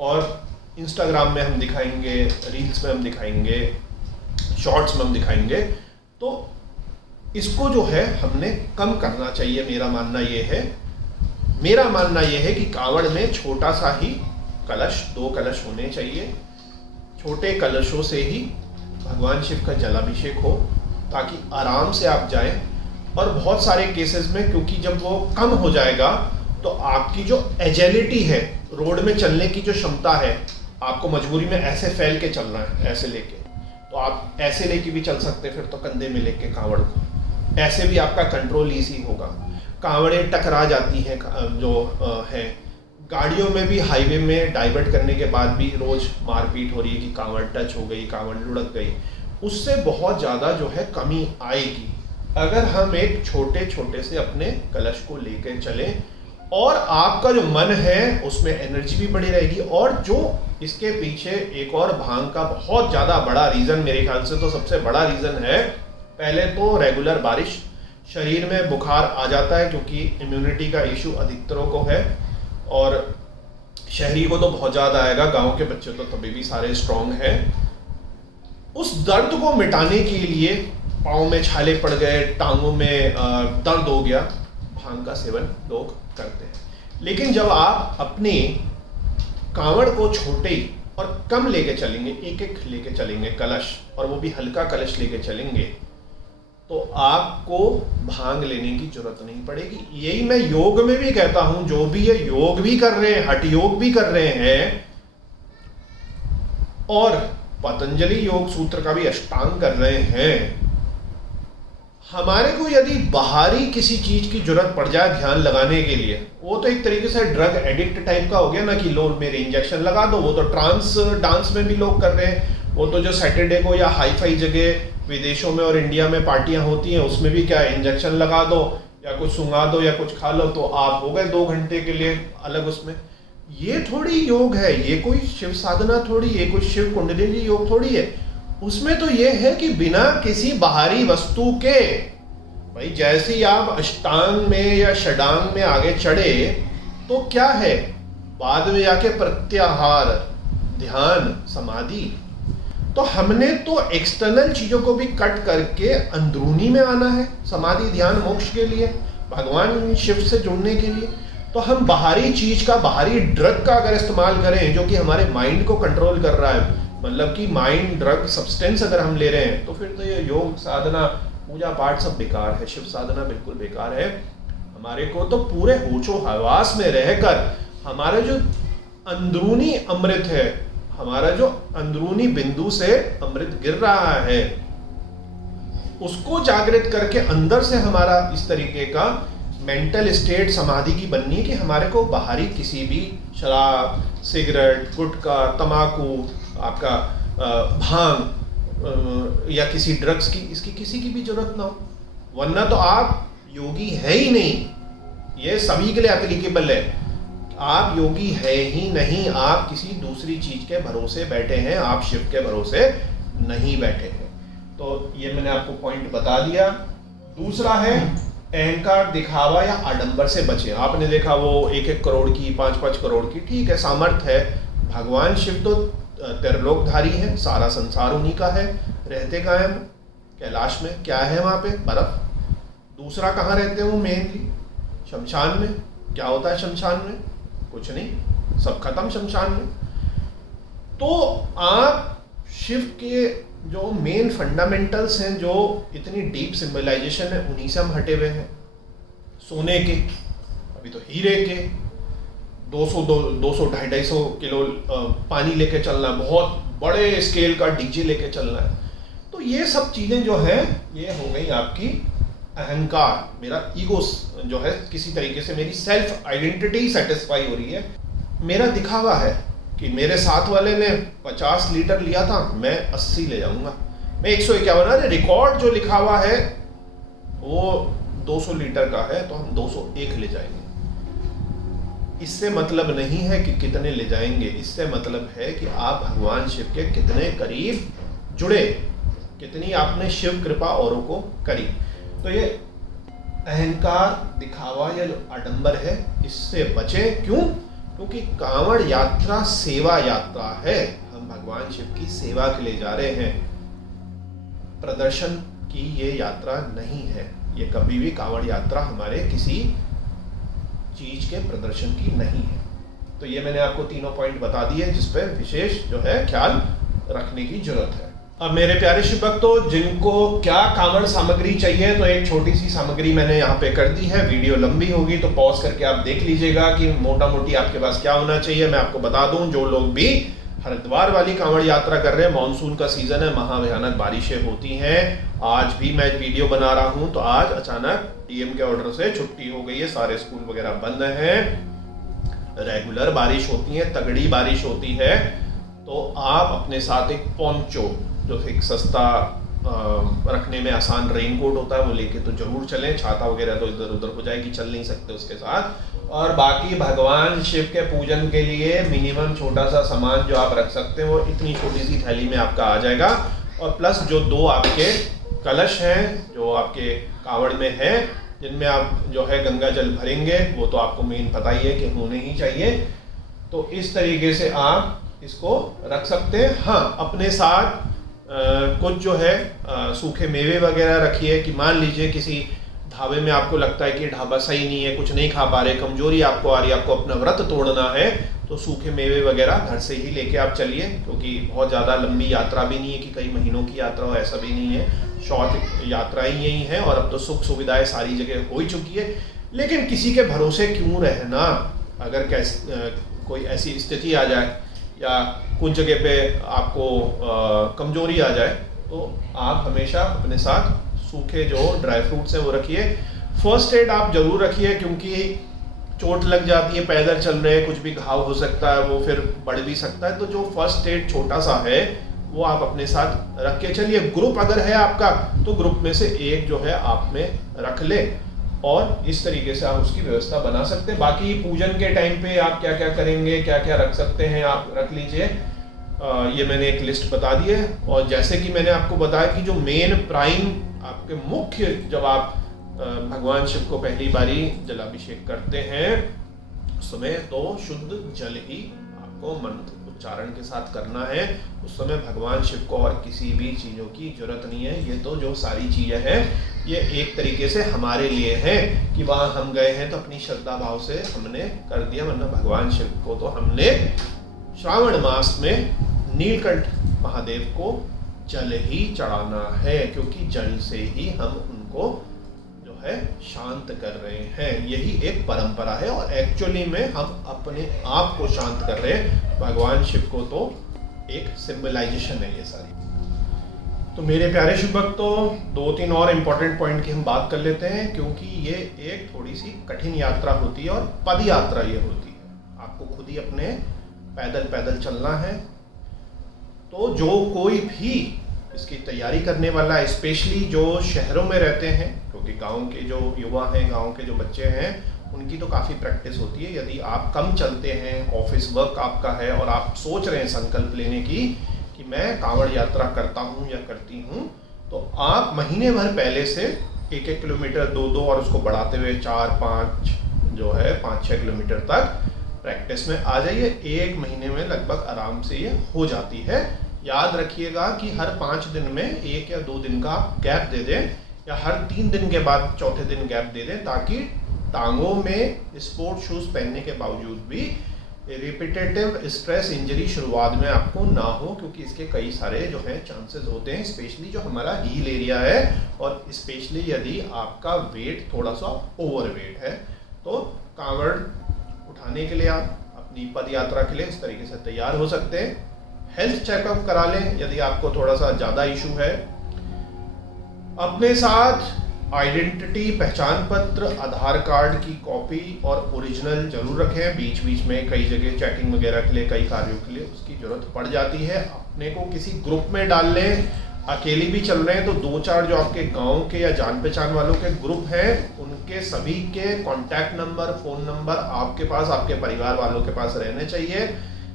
और इंस्टाग्राम में हम दिखाएंगे, रील्स में हम दिखाएंगे, शॉर्ट्स में हम दिखाएंगे। तो इसको जो है हमने कम करना चाहिए। मेरा मानना ये है कि कांवड़ में छोटा सा ही कलश, 2 कलश होने चाहिए। छोटे कलशों से ही भगवान शिव का जलाभिषेक हो, ताकि आराम से आप जाएं। और बहुत सारे केसेस में, क्योंकि जब वो कम हो जाएगा तो आपकी जो एजिलिटी है, रोड में चलने की जो क्षमता है, आपको मजबूरी में ऐसे फैल के चलना है, ऐसे लेके, तो आप ऐसे लेके भी चल सकते, फिर तो कंधे में लेके कांवड़ को, ऐसे भी आपका कंट्रोल इजी होगा। कांवड़ें टकरा जाती हैं जो है, गाड़ियों में भी, हाईवे में डाइवर्ट करने के बाद भी रोज मारपीट हो रही है कि कांवड़ टच हो गई, कांवड़ लुढ़क गई। उससे बहुत ज़्यादा जो है कमी आएगी अगर हम एक छोटे छोटे से अपने कलश को लेकर चलें, और आपका जो मन है उसमें एनर्जी भी बढ़ी रहेगी। और जो इसके पीछे एक और भांग का बहुत ज़्यादा बड़ा रीज़न, मेरे ख्याल से तो सबसे बड़ा रीज़न है, पहले तो रेगुलर बारिश, शरीर में बुखार आ जाता है क्योंकि इम्यूनिटी का इशू अधिकतरों को है, और शहरी को तो बहुत ज़्यादा आएगा, गांव के बच्चे तो तभी भी सारे स्ट्रांग हैं। उस दर्द को मिटाने के लिए पाँव में छाले पड़ गए, टांगों में दर्द हो गया, भांग का सेवन लोग करते हैं। लेकिन जब आप अपने कांवड़ को छोटे और कम लेके चलेंगे, एक एक लेके चलेंगे कलश, और वो भी हल्का कलश लेके चलेंगे, तो आपको भांग लेने की जरूरत नहीं पड़ेगी। यही मैं योग में भी कहता हूं, जो भी ये योग भी कर रहे हैं, हठ योग भी कर रहे हैं, और पतंजलि योग सूत्र का भी अष्टांग कर रहे हैं, हमारे को यदि बाहरी किसी चीज की जरूरत पड़ जाए ध्यान लगाने के लिए, वो तो एक तरीके से ड्रग एडिक्ट टाइप का हो गया ना, कि लो मेरे इंजेक्शन लगा दो। वो तो ट्रांस डांस में भी लोग कर रहे हैं, वो तो जो सैटरडे को या हाई फाई जगह विदेशों में और इंडिया में पार्टियां होती हैं, उसमें भी क्या इंजेक्शन लगा दो या कुछ सुंगा दो या कुछ खा लो, तो आप हो गए 2 घंटे के लिए अलग उसमें। ये थोड़ी योग है, ये कोई शिव साधना थोड़ी, ये कोई शिव कुंडलिनी योग थोड़ी है। उसमें तो ये है कि बिना किसी बाहरी वस्तु के, भाई जैसे ही आप अष्टांग में या षडांग में आगे चढ़े तो क्या है, बाद में जाके प्रत्याहार, ध्यान, समाधि। तो हमने तो एक्सटर्नल चीजों को भी कट करके अंदरूनी में आना है, समाधि, ध्यान, मोक्ष के लिए, भगवान शिव से जुड़ने के लिए। तो हम बाहरी चीज का, बाहरी ड्रग का अगर इस्तेमाल करें जो कि हमारे माइंड को कंट्रोल कर रहा है, मतलब कि माइंड ड्रग सब्सटेंस अगर हम ले रहे हैं, तो फिर तो ये योग साधना, पूजा पाठ सब बेकार है, शिव साधना बिल्कुल बेकार है। हमारे को तो पूरे होशो हवास में रहकर हमारे जो अंदरूनी अमृत है, हमारा जो अंदरूनी बिंदु से अमृत गिर रहा है, उसको जागृत करके अंदर से हमारा इस तरीके का मेंटल स्टेट समाधि की बननी है कि हमारे को बाहरी किसी भी शराब, सिगरेट, गुटखा, तम्बाकू, आपका भांग या किसी ड्रग्स की, इसकी किसी की भी जरूरत ना हो, वरना तो आप योगी है ही नहीं। ये सभी के लिए एप्लीकेबल है। आप योगी है ही नहीं, आप किसी दूसरी चीज के भरोसे बैठे हैं, आप शिव के भरोसे नहीं बैठे हैं। तो ये मैंने आपको पॉइंट बता दिया। दूसरा है अहंकार, दिखावा या आडंबर से बचे। आपने देखा वो 1-1 करोड़ की, 5-5 करोड़ की, ठीक है, सामर्थ्य है। भगवान शिव तो त्रिलोकधारी है, सारा संसार उन्हीं का है, रहते कहाँ हैं? कैलाश में। क्या है वहां पे? बर्फ। दूसरा कहाँ रहते हैं वो मेनली? शमशान में। क्या होता है शमशान में? कुछ नहीं, सब खत्म शमशान में। तो आप शिव के जो मेन फंडामेंटल्स हैं, जो इतनी डीप सिंबलाइजेशन है, उन्हीं से हम हटे हुए हैं। सोने के, अभी तो हीरे के, 200-250 किलो पानी लेके चलना है, बहुत बड़े स्केल का डीजे लेके चलना है। तो ये सब चीजें जो है, ये हो गई आपकी अहंकार। मेरा ईगो जो है, किसी तरीके से मेरी सेल्फ आइडेंटिटी सेटिस्फाई हो रही है। मेरा दिखावा है कि मेरे साथ वाले ने 50 लीटर लिया था, मैं 80 ले जाऊंगा, मैं 151। अरे रिकॉर्ड जो लिखा हुआ है वो 200 लीटर का है, तो हम 201 ले जाएंगे। इससे मतलब नहीं है कि कितने ले जाएंगे, इससे मतलब है कि आप भगवान शिव के कितने करीब जुड़े, कितनी आपने शिव कृपा औरों को करी। तो ये अहंकार, दिखावा या जो आडंबर है, इससे बचे। क्यों? क्योंकि कांवड़ यात्रा सेवा यात्रा है। हम भगवान शिव की सेवा के लिए जा रहे हैं, प्रदर्शन की ये यात्रा नहीं है। ये कभी भी कांवड़ यात्रा हमारे किसी चीज के प्रदर्शन की नहीं है। तो ये मैंने आपको तीनों पॉइंट बता दिए जिस पे विशेष जो है ख्याल रखने की जरूरत है। अब मेरे प्यारे शिव भक्तों, जिनको क्या कांवड़ सामग्री चाहिए, तो एक छोटी सी सामग्री मैंने यहाँ पे कर दी है। वीडियो लंबी होगी तो पॉज करके आप देख लीजिएगा कि मोटा मोटी आपके पास क्या होना चाहिए। मैं आपको बता दूं, जो लोग भी हरिद्वार वाली कांवड़ यात्रा कर रहे हैं, मानसून का सीजन है, महाभयानक बारिशें होती हैं। आज भी मैं वीडियो बना रहा हूं तो आज अचानक डीएम के ऑर्डर से छुट्टी हो गई है, सारे स्कूल वगैरह बंद हैं, रेगुलर बारिश होती है, तगड़ी बारिश होती है। तो आप अपने साथ एक पोंचो, जो एक सस्ता रखने में आसान रेनकोट होता है, वो लेके तो जरूर चलें। छाता वगैरह तो इधर उधर हो जाएगी, चल नहीं सकते उसके साथ। और बाकी भगवान शिव के पूजन के लिए मिनिमम छोटा सा सामान जो आप रख सकते हैं, वो इतनी छोटी सी थैली में आपका आ जाएगा। और प्लस जो 2 आपके कलश हैं जो आपके कावड़ में हैं, जिनमें आप जो है गंगा जल भरेंगे, वो तो आपको मेन पता ही है कि होने ही चाहिए। तो इस तरीके से आप इसको रख सकते हैं। हाँ, अपने साथ कुछ जो है सूखे मेवे वगैरह रखिए, कि मान लीजिए किसी ढाबे में आपको लगता है कि ढाबा सही नहीं है, कुछ नहीं खा पा रहे, कमजोरी आपको आ रही है, आपको अपना व्रत तोड़ना है, तो सूखे मेवे वगैरह घर से ही लेके आप चलिए, क्योंकि बहुत ज़्यादा लंबी यात्रा भी नहीं है कि कई महीनों की यात्रा हो, ऐसा भी नहीं है। शॉर्ट यात्रा ही यही है, और अब तो सुख सुविधाएं सारी जगह हो ही चुकी है। लेकिन किसी के भरोसे क्यों रहना, अगर कोई ऐसी स्थिति आ जाए या कुछ जगह पे आपको कमजोरी आ जाए, तो आप हमेशा अपने साथ सूखे जो ड्राई फ्रूट्स हैं वो रखिए। फर्स्ट एड आप जरूर रखिए, क्योंकि चोट लग जाती है, पैदल चल रहे हैं, कुछ भी घाव हो सकता है, वो फिर बढ़ भी सकता है। तो जो फर्स्ट एड छोटा सा है वो आप अपने साथ रख के चलिए। ग्रुप अगर है आपका तो ग्रुप में से एक जो है आप में रख ले, और इस तरीके से आप उसकी व्यवस्था बना सकते हैं। बाकी पूजन के टाइम पे आप क्या क्या करेंगे, क्या क्या रख सकते हैं, आप रख लीजिए। ये मैंने एक लिस्ट बता दी है। और जैसे कि मैंने आपको बताया कि जो मेन प्राइम आपके मुख्य, जब आप भगवान शिव को पहली बारी जलाभिषेक करते हैं उस समय तो शुद्ध जल ही आपको मंत्र उच्चारण के साथ करना है। उस समय भगवान शिव को और किसी भी चीज़ों की जरूरत नहीं है। ये तो जो सारी चीज़ें हैं ये एक तरीके से हमारे लिए है कि वहाँ हम गए हैं तो अपनी श्रद्धा भाव से हमने कर दिया, वरना भगवान शिव को तो हमने श्रावण मास में नीलकंठ महादेव को जल ही चढ़ाना है, क्योंकि जल से ही हम उनको जो है शांत कर रहे हैं। यही एक परंपरा है, और एक्चुअली में हम अपने आप को शांत कर रहे हैं। भगवान शिव को तो एक सिंबलाइजेशन है ये सारी। तो मेरे प्यारे शिव भक्तों, 2-3 और इम्पोर्टेंट पॉइंट की हम बात कर लेते हैं, क्योंकि ये एक थोड़ी सी कठिन यात्रा होती है और पद यात्रा ये होती है। आपको खुद ही अपने पैदल पैदल चलना है। तो जो कोई भी इसकी तैयारी करने वाला है, स्पेशली जो शहरों में रहते हैं, क्योंकि गांव के जो युवा हैं, गांव के जो बच्चे हैं, उनकी तो काफ़ी प्रैक्टिस होती है। यदि आप कम चलते हैं, ऑफिस वर्क आपका है और आप सोच रहे हैं संकल्प लेने की कि मैं कांवड़ यात्रा करता हूँ या करती हूँ, तो आप महीने भर पहले से 1-1 किलोमीटर 2-2 और उसको बढ़ाते हुए 4-5 जो है 5-6 किलोमीटर तक प्रैक्टिस में आ जाइए। 1 महीने में लगभग आराम से ये हो जाती है। याद रखिएगा कि हर 5 दिन में 1 या 2 दिन का आप गैप दे दें, या हर 3 दिन के बाद चौथे दिन गैप दे दें, ताकि टांगों में स्पोर्ट शूज पहनने के बावजूद भी रिपीटेटिव स्ट्रेस इंजरी शुरुआत में आपको ना हो, क्योंकि इसके कई सारे जो है चांसेस होते हैं, स्पेशली जो हमारा हील एरिया है, और स्पेशली यदि आपका वेट थोड़ा सा ओवर वेट है। तो कांवड़ उठाने के लिए आप अपनी पद यात्रा के लिए इस तरीके से तैयार हो सकते हैं। हेल्थ चेकअप करा लें यदि आपको थोड़ा सा ज़्यादा इशू है। अपने साथ आइडेंटिटी, पहचान पत्र, आधार कार्ड की कॉपी और ओरिजिनल जरूर रखें। बीच बीच में कई जगह चेकिंग वगैरह के लिए, कई कार्यों के लिए उसकी जरूरत पड़ जाती है। अपने को किसी ग्रुप में डाल लें। अकेले भी चल रहे हैं तो 2-4 जो आपके गांव के या जान पहचान वालों के ग्रुप हैं, उनके सभी के कॉन्टैक्ट नंबर, फ़ोन नंबर आपके पास, आपके परिवार वालों के पास रहने चाहिए।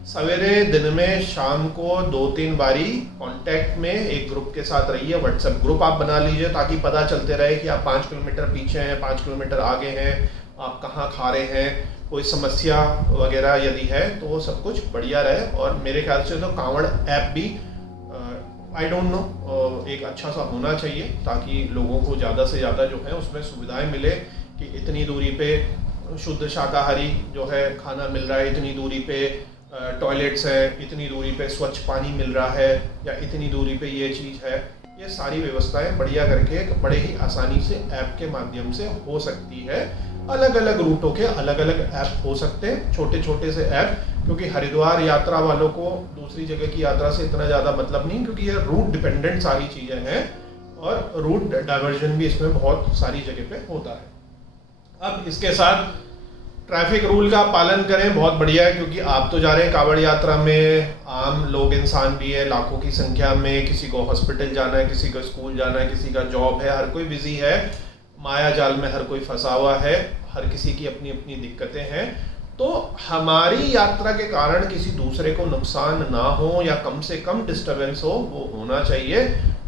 सवेरे, दिन में, शाम को 2-3 बारी कांटेक्ट में एक ग्रुप के साथ रहिए। व्हाट्सएप ग्रुप आप बना लीजिए, ताकि पता चलते रहे कि आप 5 किलोमीटर पीछे हैं, 5 किलोमीटर आगे हैं, आप कहाँ खा रहे हैं, कोई समस्या वगैरह यदि है तो वो सब कुछ बढ़िया रहे। और मेरे ख्याल से तो कांवड़ ऐप भी आई डोंट नो एक अच्छा सा होना चाहिए, ताकि लोगों को ज़्यादा से ज़्यादा जो है उसमें सुविधाएँ मिले कि इतनी दूरी पे शुद्ध शाकाहारी जो है खाना मिल रहा है, इतनी दूरी पे टॉयलेट्स है, इतनी दूरी पे स्वच्छ पानी मिल रहा है, या इतनी दूरी पे ये चीज़ है। ये सारी व्यवस्थाएं बढ़िया करके बड़े ही आसानी से ऐप के माध्यम से हो सकती है। अलग अलग रूटों के अलग अलग ऐप हो सकते हैं, छोटे छोटे से ऐप, क्योंकि हरिद्वार यात्रा वालों को दूसरी जगह की यात्रा से इतना ज़्यादा मतलब नहीं, क्योंकि ये रूट डिपेंडेंट सारी चीज़ें हैं, और रूट डाइवर्जन भी इसमें बहुत सारी जगह पे होता है। अब इसके साथ ट्रैफिक रूल का पालन करें, बहुत बढ़िया है, क्योंकि आप तो जा रहे हैं कांवड़ यात्रा में, आम लोग इंसान भी है लाखों की संख्या में, किसी को हॉस्पिटल जाना है, किसी को स्कूल जाना है, किसी का जॉब है, हर कोई बिजी है, माया जाल में हर कोई फंसा हुआ है, हर किसी की अपनी अपनी दिक्कतें हैं। तो हमारी यात्रा के कारण किसी दूसरे को नुकसान ना हो या कम से कम डिस्टर्बेंस हो, वो होना चाहिए।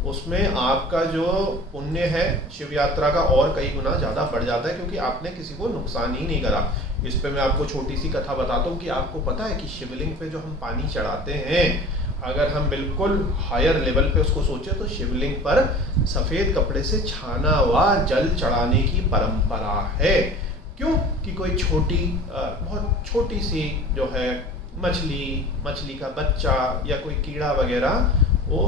उसमें आपका जो पुण्य है शिव यात्रा का और कई गुना ज़्यादा बढ़ जाता है, क्योंकि आपने किसी को नुकसान ही नहीं करा। इस पे मैं आपको छोटी सी कथा बताता हूँ कि आपको पता है कि शिवलिंग पे जो हम पानी चढ़ाते हैं, अगर हम बिल्कुल हायर लेवल पे उसको सोचे तो शिवलिंग पर सफ़ेद कपड़े से छाना हुआ जल चढ़ाने की परंपरा है। क्यों? कि कोई बहुत छोटी सी जो है मछली का बच्चा या कोई कीड़ा वगैरह वो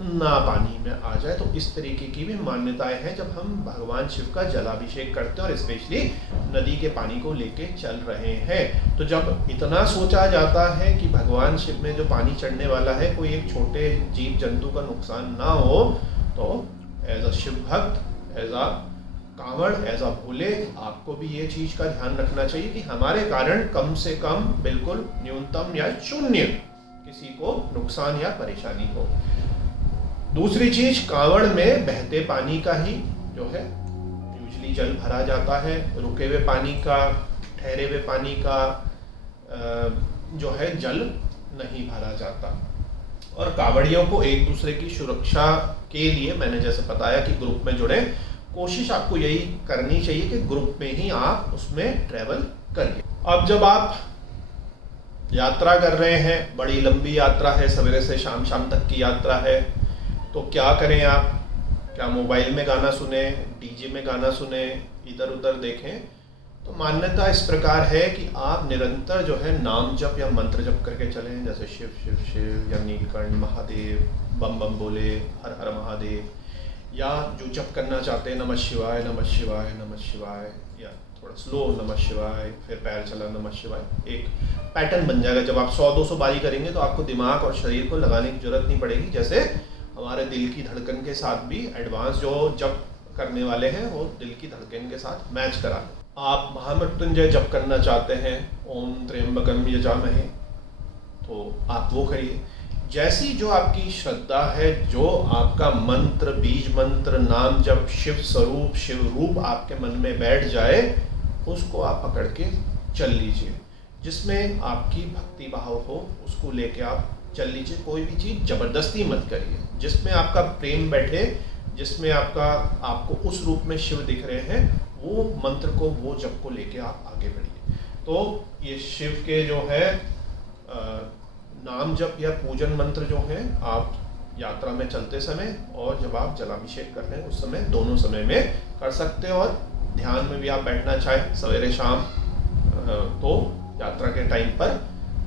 ना पानी में आ जाए। तो इस तरीके की भी मान्यताएं हैं जब हम भगवान शिव का जलाभिषेक करते हैं और स्पेशली नदी के पानी को लेके चल रहे हैं। तो जब इतना सोचा जाता है कि भगवान शिव में जो पानी चढ़ने वाला है कोई एक छोटे जीव जंतु का नुकसान ना हो, तो एज अ शिव भक्त, as a kanwar, as a Bhole, आपको भी ये चीज का ध्यान रखना चाहिए कि हमारे कारण कम से कम बिल्कुल न्यूनतम या शून्य किसी को नुकसान या परेशानी हो। दूसरी चीज, कांवड़ में बहते पानी का ही जो है यूजली जल भरा जाता है, रुके हुए पानी का, ठहरे हुए पानी का जो है जल नहीं भरा जाता। और कांवड़ियों को एक दूसरे की सुरक्षा के लिए मैंने जैसे बताया कि ग्रुप में जुड़े, कोशिश आपको यही करनी चाहिए कि ग्रुप में ही आप उसमें ट्रेवल करिए। अब जब आप यात्रा कर रहे हैं, बड़ी लंबी यात्रा है, सवेरे से शाम तक की यात्रा है, तो क्या करें आप? क्या मोबाइल में गाना सुने, डीजे में गाना सुने, इधर उधर देखें? तो मान्यता इस प्रकार है कि आप निरंतर जो है नाम जप या मंत्र जप करके चलें, जैसे शिव शिव शिव या नीलकंठ महादेव, बम बम बोले, हर हर महादेव, या जो जप करना चाहते हैं नमः शिवाय नमः शिवाय नमः शिवाय, या थोड़ा स्लो नमः शिवाय, फिर पैर चला नमः शिवाय। एक पैटर्न बन जाएगा। जब आप 100-200 बारी करेंगे तो आपको दिमाग और शरीर को लगाने की जरूरत नहीं पड़ेगी। जैसे हमारे दिल की धड़कन के साथ भी एडवांस जो जप करने वाले हैं वो दिल की धड़कन के साथ मैच करा लें। आप महामृत्युंजय जप करना चाहते हैं, ओम त्र्यंबकम यजामहे, तो आप वो करिए। जैसी जो आपकी श्रद्धा है, जो आपका मंत्र, बीज मंत्र, नाम जप, शिव स्वरूप, शिव रूप आपके मन में बैठ जाए, उसको आप पकड़ के चल लीजिए। जिसमें आपकी भक्ति भाव हो उसको लेके आप चल लीजिए। कोई भी चीज़ जबरदस्ती मत करिए। जिसमें आपका प्रेम बैठे, जिसमें आपको उस रूप में शिव दिख रहे हैं, वो मंत्र को, वो जप को लेके आप आगे बढ़िए। तो ये शिव के जो है नाम जप या पूजन मंत्र जो हैं, आप यात्रा में चलते समय और जब आप जलाभिषेक कर रहे हैं उस समय, दोनों समय में कर सकते हैं। और ध्यान में भी आप बैठना चाहें सवेरे शाम, तो यात्रा के टाइम पर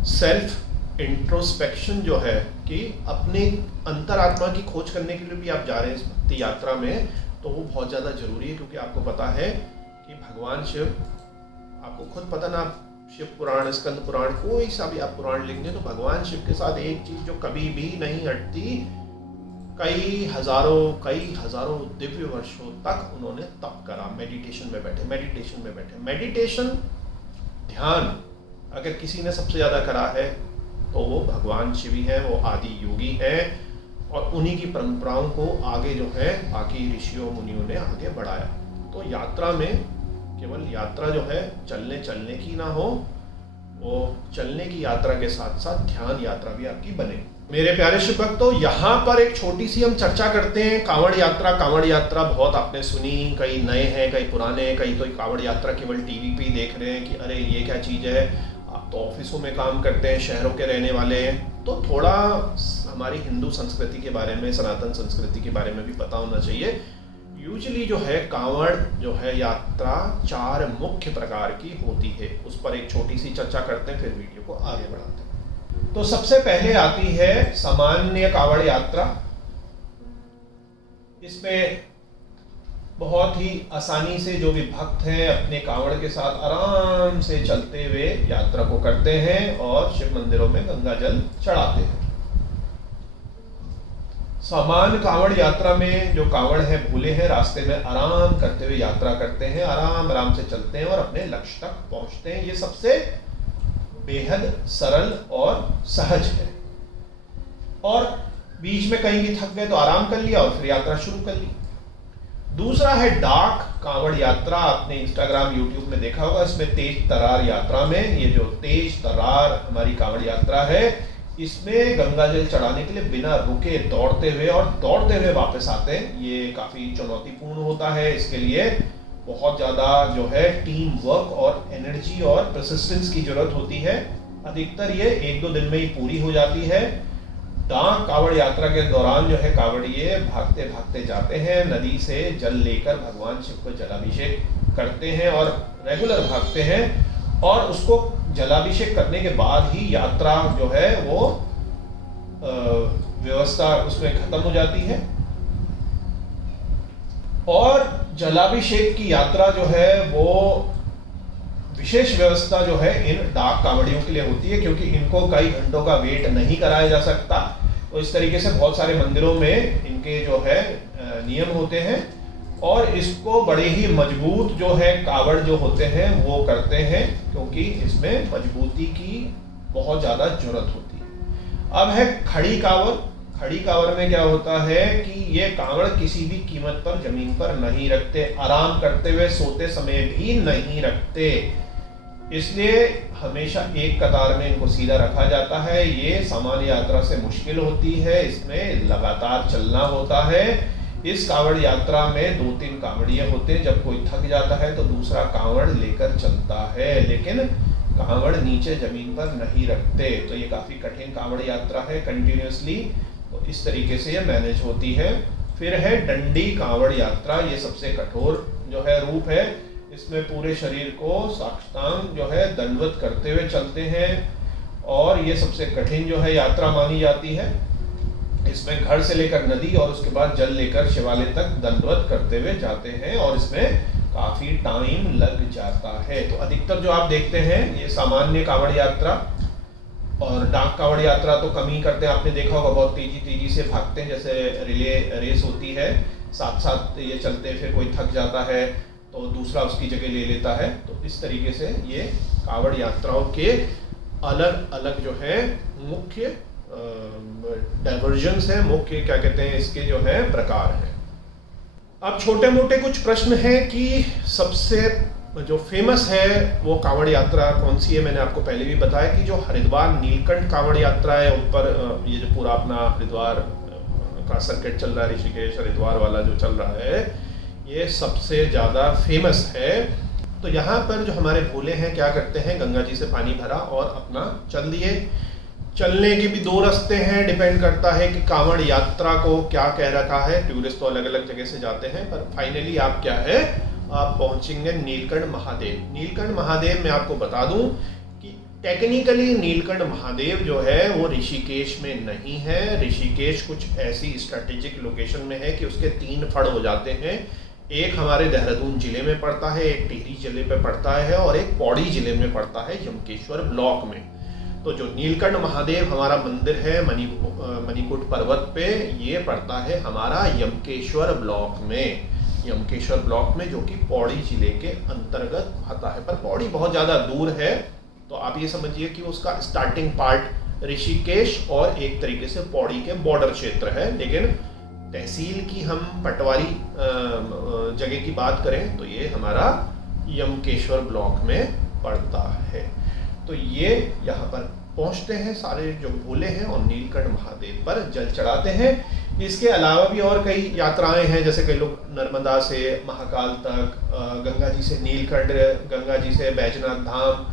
सेल्फ इंट्रोस्पेक्शन जो है कि अपने अंतरात्मा की खोज करने के लिए भी आप जा रहे हैं इस भक्ति यात्रा में, तो वो बहुत ज़्यादा जरूरी है। क्योंकि आपको पता है कि भगवान शिव, आपको खुद पता ना, शिव पुराण, स्कंद पुराण, कोई सा भी आप पुराण लिखेंगे तो भगवान शिव के साथ एक चीज जो कभी भी नहीं हटती, कई हजारों दिव्य वर्षों तक उन्होंने तप करा, मेडिटेशन में बैठे। मेडिटेशन, ध्यान अगर किसी ने सबसे ज्यादा करा है तो वो भगवान शिव ही है, वो आदि योगी है। और उन्हीं की परंपराओं को आगे जो है बाकी ऋषियों मुनियों ने आगे बढ़ाया। तो यात्रा में केवल यात्रा जो है चलने की ना हो, वो चलने की यात्रा के साथ साथ ध्यान यात्रा भी आपकी बने। मेरे प्यारे शिव भक्तों, यहाँ पर एक छोटी सी हम चर्चा करते हैं कांवड़ यात्रा बहुत आपने सुनी, कई नए हैं, कई पुराने हैं, कई तो कांवड़ यात्रा केवल टीवी पे ही देख रहे हैं कि अरे ये क्या चीज़ है। आप तो ऑफिसों में काम करते हैं, शहरों के रहने वाले हैं, तो थोड़ा हमारी हिंदू संस्कृति के बारे में, सनातन संस्कृति के बारे में भी पता होना चाहिए। यूजुअली जो है कांवड़ जो है यात्रा 4 मुख्य प्रकार की होती है। उस पर एक छोटी सी चर्चा करते हैं, फिर वीडियो को आगे बढ़ाते हैं। तो सबसे पहले आती है सामान्य कांवड़ यात्रा। इसमें बहुत ही आसानी से जो भी भक्त हैं अपने कांवड़ के साथ आराम से चलते हुए यात्रा को करते हैं और शिव मंदिरों में गंगा जल चढ़ाते हैं। सामान्य कांवड़ यात्रा में जो कांवड़ है भोले हैं, रास्ते में आराम करते हुए यात्रा करते हैं, आराम से चलते हैं और अपने लक्ष्य तक पहुंचते हैं। ये सबसे बेहद सरल और सहज है। और बीच में कहीं भी थक गए तो आराम कर लिया और फिर यात्रा शुरू कर ली। दूसरा है डाक कांवड़ यात्रा। आपने इंस्टाग्राम, यूट्यूब में देखा होगा। इसमें तेज तरार यात्रा में, ये जो तेज तरार हमारी कांवड़ यात्रा है, इसमें गंगा जल चढ़ाने के लिए बिना रुके दौड़ते हुए वापस आते हैं। ये काफ़ी चुनौतीपूर्ण होता है, इसके लिए बहुत ज़्यादा जो है टीम वर्क और एनर्जी और परसिस्टेंस की जरूरत होती है। अधिकतर ये 1-2 दिन में ही पूरी हो जाती है। डाक कावड़ यात्रा के दौरान जो है कावड़िए भागते भागते जाते हैं, नदी से जल लेकर भगवान शिव को जलाभिषेक करते हैं और रेगुलर भागते हैं, और उसको जलाभिषेक करने के बाद ही यात्रा जो है वो व्यवस्था उसमें खत्म हो जाती है। और जलाभिषेक की यात्रा जो है वो विशेष व्यवस्था जो है इन डाक कावड़ियों के लिए होती है, क्योंकि इनको कई घंटों का वेट नहीं कराया जा सकता। तो इस तरीके से बहुत सारे मंदिरों में इनके जो है नियम होते हैं, और इसको बड़े ही मजबूत जो है कावड़ जो होते हैं वो करते हैं, क्योंकि इसमें मजबूती की बहुत ज्यादा जरूरत होती है। अब है खड़ी कावड़। खड़ी कावड़ में क्या होता है कि ये कावड़ किसी भी कीमत पर जमीन पर नहीं रखते, आराम करते हुए सोते समय भी नहीं रखते, इसलिए हमेशा एक कतार में इनको सीधा रखा जाता है। ये सामान्य यात्रा से मुश्किल होती है, इसमें लगातार चलना होता है। इस कावड़ यात्रा में 2-3 कावड़िए होते हैं, जब कोई थक जाता है तो दूसरा कावड़ लेकर चलता है, लेकिन कावड़ नीचे जमीन पर नहीं रखते। तो ये काफी कठिन कावड़ यात्रा है कंटिन्यूसली, तो इस तरीके से ये मैनेज होती है। फिर है डंडी कावड़ यात्रा, ये सबसे कठोर जो है रूप है। इसमें पूरे शरीर को साष्टांग जो है दंडवत करते हुए चलते हैं, और ये सबसे कठिन जो है यात्रा मानी जाती है। इसमें घर से लेकर नदी और उसके बाद जल लेकर शिवालय तक दंडवत करते हुए जाते हैं, और इसमें काफी टाइम लग जाता है। तो अधिकतर जो आप देखते हैं ये सामान्य कावड़ यात्रा और डाक कावड़ यात्रा तो कम ही करते हैं। आपने देखा होगा बहुत तेजी से भागते हैं, जैसे रिले रेस होती है, साथ साथ ये चलते, फिर कोई थक जाता है तो दूसरा उसकी जगह ले लेता है। तो इस तरीके से ये कावड़ यात्राओं के अलग अलग जो है मुख्य डाइवर्जन्स है, मुख्य क्या कहते हैं इसके जो है प्रकार है। अब छोटे मोटे कुछ प्रश्न हैं कि सबसे जो फेमस है वो कावड़ यात्रा कौन सी है। मैंने आपको पहले भी बताया कि जो हरिद्वार नीलकंठ कावड़ यात्रा है, ऊपर ये जो पूरा अपना हरिद्वार का सर्किट चल रहा है, ऋषिकेश हरिद्वार वाला जो चल रहा है, ये सबसे ज़्यादा फेमस है। तो यहाँ पर जो हमारे भोले हैं क्या करते हैं, गंगा जी से पानी भरा और अपना चल दिए। चलने के भी 2 रास्ते हैं, डिपेंड करता है कि कांवड़ यात्रा को क्या कह रखा है। टूरिस्ट तो अलग अलग जगह से जाते हैं, पर फाइनली आप क्या है, आप पहुंचेंगे नीलकंठ महादेव। नीलकंठ महादेव मैं आपको बता दूं कि टेक्निकली नीलकंठ महादेव जो है वो ऋषिकेश में नहीं है। ऋषिकेश कुछ ऐसी स्ट्रेटेजिक लोकेशन में है कि उसके 3 फड़ हो जाते हैं। एक हमारे देहरादून जिले में पड़ता है, एक टिहरी जिले पे पड़ता है, और एक पौड़ी जिले में पड़ता है यमकेश्वर ब्लॉक में। तो जो नीलकंठ महादेव हमारा मंदिर है मणिकूट पर्वत पे, ये पड़ता है हमारा यमकेश्वर ब्लॉक में। यमकेश्वर ब्लॉक में, जो कि पौड़ी जिले के अंतर्गत आता है, पर पौड़ी बहुत ज़्यादा दूर है। तो आप ये समझिए कि उसका स्टार्टिंग पार्ट ऋषिकेश और एक तरीके से पौड़ी के बॉर्डर क्षेत्र है। लेकिन तहसील की हम पटवारी जगह की बात करें तो ये हमारा यमकेश्वर ब्लॉक में पड़ता है। तो ये यहाँ पर पहुँचते हैं सारे जो भोले हैं और नीलकंठ महादेव पर जल चढ़ाते हैं। इसके अलावा भी और कई यात्राएं हैं, जैसे कई लोग नर्मदा से महाकाल तक, गंगा जी से नीलकंठ, गंगा जी से बैजनाथ धाम,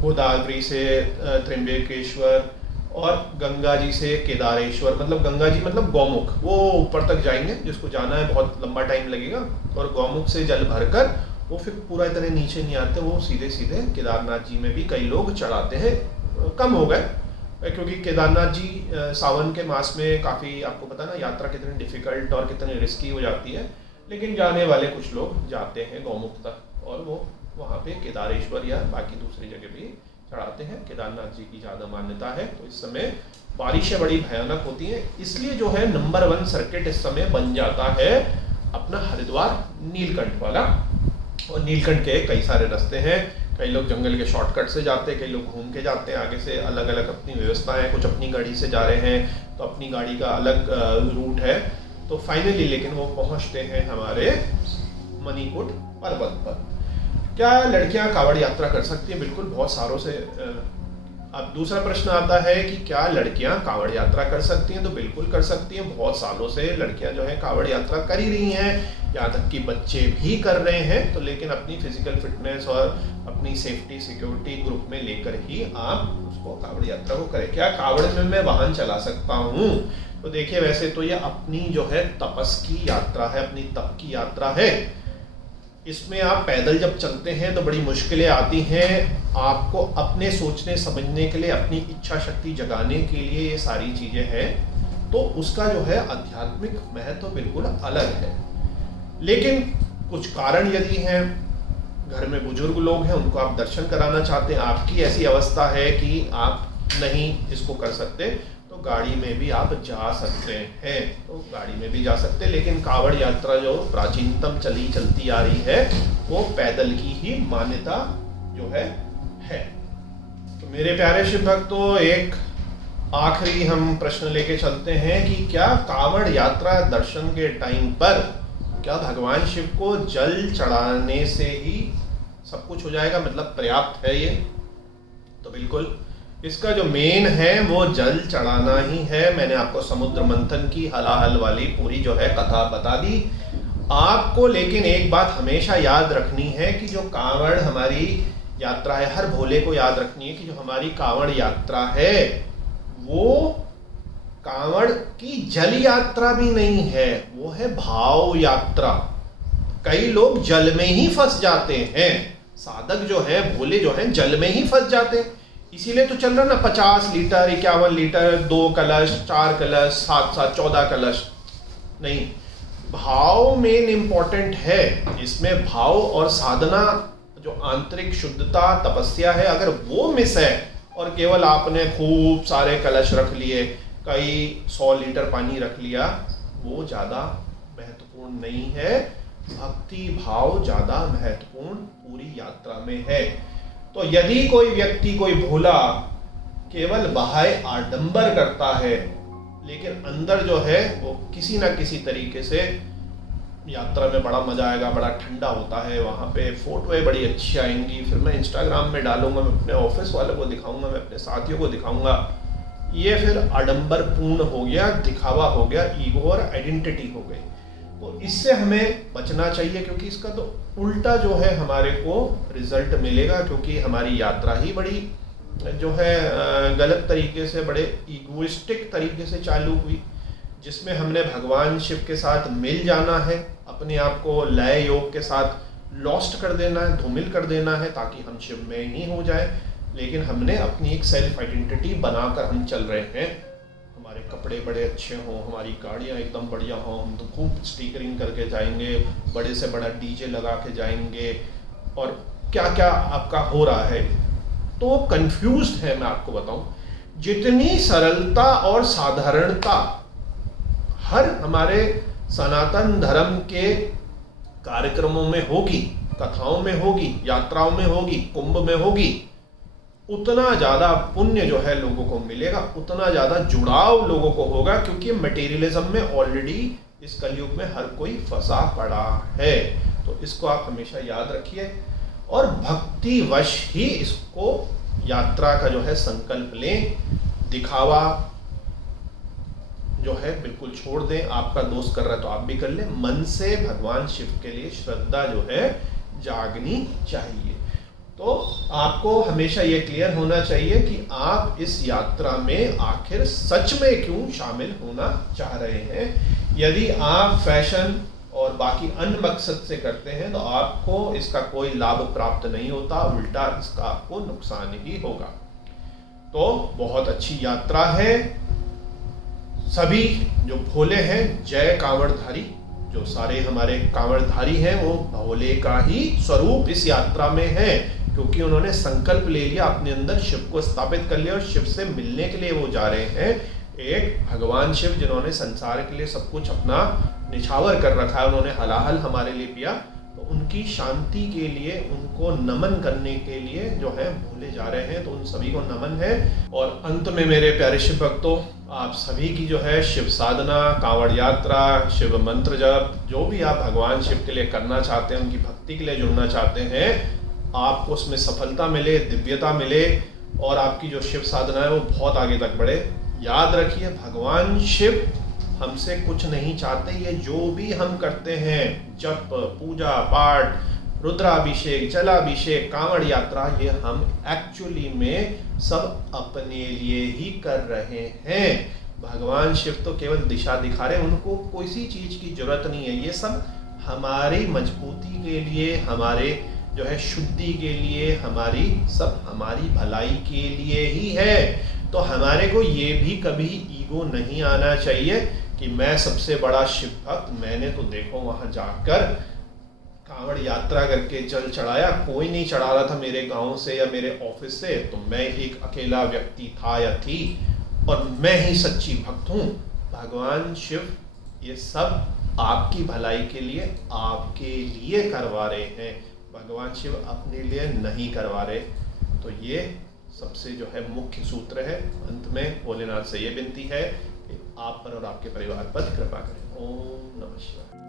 गोदावरी से त्र्यंबकेश्वर, और गंगा जी से केदारेश्वर। मतलब गंगा जी मतलब गौमुख, वो ऊपर तक जाएंगे, जिसको जाना है बहुत लंबा टाइम लगेगा। और गौमुख से जल भरकर वो फिर पूरा इतने नीचे नहीं आते, वो सीधे सीधे केदारनाथ जी में भी कई लोग चढ़ाते हैं। कम हो गए, क्योंकि केदारनाथ जी सावन के मास में काफ़ी, आपको पता ना यात्रा कितनी डिफिकल्ट और कितनी रिस्की हो जाती है, लेकिन जाने वाले कुछ लोग जाते हैं गौमुख तक, और वो वहाँ पे केदारेश्वर या बाकी दूसरी जगह भी चढ़ाते हैं। केदारनाथ जी की ज़्यादा मान्यता है। तो इस समय बारिशें बड़ी भयानक होती हैं, इसलिए जो है नंबर 1 सर्किट इस समय बन जाता है अपना हरिद्वार नीलकंठ वाला। और नीलकंठ के कई सारे रास्ते हैं, कई लोग जंगल के शॉर्टकट से जाते हैं, कई लोग घूम के जाते हैं आगे से। अलग अलग अपनी व्यवस्था है, कुछ अपनी गाड़ी से जा रहे हैं तो अपनी गाड़ी का अलग रूट है। तो फाइनली लेकिन वो पहुंचते हैं हमारे मणिकूट पर्वत पर। क्या लड़कियां कावड़ यात्रा कर सकती हैं? बिल्कुल, बहुत सालों से अब दूसरा प्रश्न आता है कि क्या लड़कियां कांवड़ यात्रा कर सकती हैं? तो बिल्कुल कर सकती हैं। बहुत सालों से लड़कियां जो है कांवड़ यात्रा कर ही रही हैं, यहाँ तक कि बच्चे भी कर रहे हैं। तो लेकिन अपनी फिजिकल फिटनेस और अपनी सेफ्टी सिक्योरिटी ग्रुप में लेकर ही आप उसको कांवड़ यात्रा को करें। क्या कांवड़ में मैं वाहन चला सकता हूँ? तो देखिए, वैसे तो ये अपनी जो है तपस की यात्रा है, अपनी तप की यात्रा है। इसमें आप पैदल जब चलते हैं तो बड़ी मुश्किलें आती हैं। आपको अपने सोचने समझने के लिए, अपनी इच्छा शक्ति जगाने के लिए ये सारी चीजें हैं। तो उसका जो है आध्यात्मिक महत्व बिल्कुल अलग है। लेकिन कुछ कारण यदि हैं, घर में बुजुर्ग लोग हैं, उनको आप दर्शन कराना चाहते हैं, आपकी ऐसी अवस्था है कि आप नहीं इसको कर सकते, तो गाड़ी में भी आप जा सकते हैं। तो गाड़ी में भी जा सकते हैं। लेकिन कांवड़ यात्रा जो प्राचीनतम चलती आ रही है, वो पैदल की ही मान्यता जो है। तो मेरे प्यारे शिव भक्तों, एक आखिरी हम प्रश्न लेके चलते हैं कि क्या कांवड़ यात्रा दर्शन के टाइम पर क्या भगवान शिव को जल चढ़ाने से ही सब कुछ हो जाएगा, मतलब पर्याप्त है ये? तो बिल्कुल, इसका जो मेन है वो जल चढ़ाना ही है। मैंने आपको समुद्र मंथन की हलाहल वाली पूरी जो है कथा बता दी आपको। लेकिन एक बात हमेशा याद रखनी है कि जो कांवड़ हमारी यात्रा है, हर भोले को याद रखनी है कि जो हमारी कांवड़ यात्रा है वो कांवड़ की जल यात्रा भी नहीं है, वो है भाव यात्रा। कई लोग जल में ही फंस जाते हैं, साधक जो है, भोले जो है, जल में ही फंस जाते हैं। इसीलिए तो चल रहा ना 50 लीटर, 51 लीटर, 2 कलश, 4 कलश, 7 14 कलश। नहीं, भाव मेन इंपॉर्टेंट है। इसमें भाव और साधना, जो आंतरिक शुद्धता, तपस्या है, अगर वो मिस है और केवल आपने खूब सारे कलश रख लिए, कई 100 लीटर पानी रख लिया, वो ज्यादा महत्वपूर्ण नहीं है। भक्ति भाव ज्यादा महत्वपूर्ण पूरी यात्रा में है। तो यदि कोई व्यक्ति, कोई भोला केवल बाह्य आडंबर करता है, लेकिन अंदर जो है वो किसी ना किसी तरीके से, यात्रा में बड़ा मजा आएगा, बड़ा ठंडा होता है, वहां पे फोटोएं बड़ी अच्छी आएंगी, फिर मैं इंस्टाग्राम में डालूंगा, मैं अपने ऑफिस वालों को दिखाऊंगा, मैं अपने साथियों को दिखाऊंगा, ये फिर आडंबर पूर्ण हो गया, दिखावा हो गया, ईगो और आइडेंटिटी हो गई। तो इससे हमें बचना चाहिए, क्योंकि इसका तो उल्टा जो है हमारे को रिजल्ट मिलेगा। क्योंकि हमारी यात्रा ही बड़ी जो है गलत तरीके से, बड़े इगोइस्टिक तरीके से चालू हुई, जिसमें हमने भगवान शिव के साथ मिल जाना है, अपने आप को लय योग के साथ लॉस्ट कर देना है, धूमिल कर देना है, ताकि हम शिव में ही हो जाए। लेकिन हमने अपनी एक सेल्फ आइडेंटिटी बनाकर हम चल रहे हैं। हमारे कपड़े बड़े अच्छे हों, हमारी गाड़ियाँ एकदम बढ़िया हों, हम तो खूब स्टिकरिंग करके जाएंगे, बड़े से बड़ा डीजे लगा के जाएंगे, और क्या क्या आपका हो रहा है। तो कंफ्यूज्ड है। मैं आपको बताऊं, जितनी सरलता और साधारणता हर हमारे सनातन धर्म के कार्यक्रमों में होगी, कथाओं में होगी, यात्राओं में होगी, कुंभ में होगी, उतना ज्यादा पुण्य जो है लोगों को मिलेगा, उतना ज्यादा जुड़ाव लोगों को होगा। क्योंकि मटेरियलिज्म में ऑलरेडी इस कलयुग में हर कोई फंसा पड़ा है। तो इसको आप हमेशा याद रखिए, और भक्ति वश ही इसको यात्रा का जो है संकल्प लें। दिखावा जो है बिल्कुल छोड़ दें। आपका दोस्त कर रहा है तो आप भी कर लें। मन से भगवान शिव के लिए श्रद्धा जो है जागनी चाहिए। तो आपको हमेशा ये क्लियर होना चाहिए कि आप इस यात्रा में आखिर सच में क्यों शामिल होना चाह रहे हैं। यदि आप फैशन और बाकी अन्य मकसद से करते हैं तो आपको इसका कोई लाभ प्राप्त नहीं होता, उल्टा इसका आपको नुकसान ही होगा। तो बहुत अच्छी यात्रा है। सभी जो भोले हैं, जय कांवड़धारी, जो सारे हमारे कांवड़धारी हैं वो भोले का ही स्वरूप इस यात्रा में है, क्योंकि उन्होंने संकल्प ले लिया, अपने अंदर शिव को स्थापित कर लिया और शिव से मिलने के लिए वो जा रहे हैं। एक भगवान शिव जिन्होंने संसार के लिए सब कुछ अपना निछावर कर रखा है, उन्होंने हलाहल हमारे लिए पिया, तो उनकी शांति के लिए, उनको नमन करने के लिए जो है भोले जा रहे हैं। तो उन सभी को नमन है। और अंत में मेरे प्यारे शिव भक्तों, आप सभी की जो है शिव साधना, कांवड़ यात्रा, शिव मंत्र जप, जो भी आप भगवान शिव के लिए करना चाहते हैं, उनकी भक्ति के लिए जुड़ना चाहते हैं, आपको उसमें सफलता मिले, दिव्यता मिले, और आपकी जो शिव साधना है वो बहुत आगे तक बढ़े। याद रखिए, भगवान शिव हमसे कुछ नहीं चाहते। ये जो भी हम करते हैं, जप, पूजा पाठ, रुद्राभिषेक, जलाभिषेक, कांवड़ यात्रा, ये हम एक्चुअली में सब अपने लिए ही कर रहे हैं। भगवान शिव तो केवल दिशा दिखा रहे हैं, उनको कोई सी चीज की जरूरत नहीं है। ये सब हमारी मजबूती के लिए, हमारे जो है शुद्धि के लिए, हमारी भलाई के लिए ही है। तो हमारे को ये भी कभी ईगो नहीं आना चाहिए कि मैं सबसे बड़ा शिव भक्त, मैंने तो देखो वहां जाकर कांवड़ यात्रा करके जल चढ़ाया, कोई नहीं चढ़ा रहा था मेरे गांव से या मेरे ऑफिस से, तो मैं एक अकेला व्यक्ति था या थी और मैं ही सच्ची भक्त हूँ। भगवान शिव ये सब आपकी भलाई के लिए, आपके लिए करवा रहे हैं। भगवान शिव अपने लिए नहीं करवा रहे। तो ये सबसे जो है मुख्य सूत्र है। अंत में भोलेनाथ से ये विनती है कि आप पर और आपके परिवार पर कृपा करें। ओम नमः शिवाय।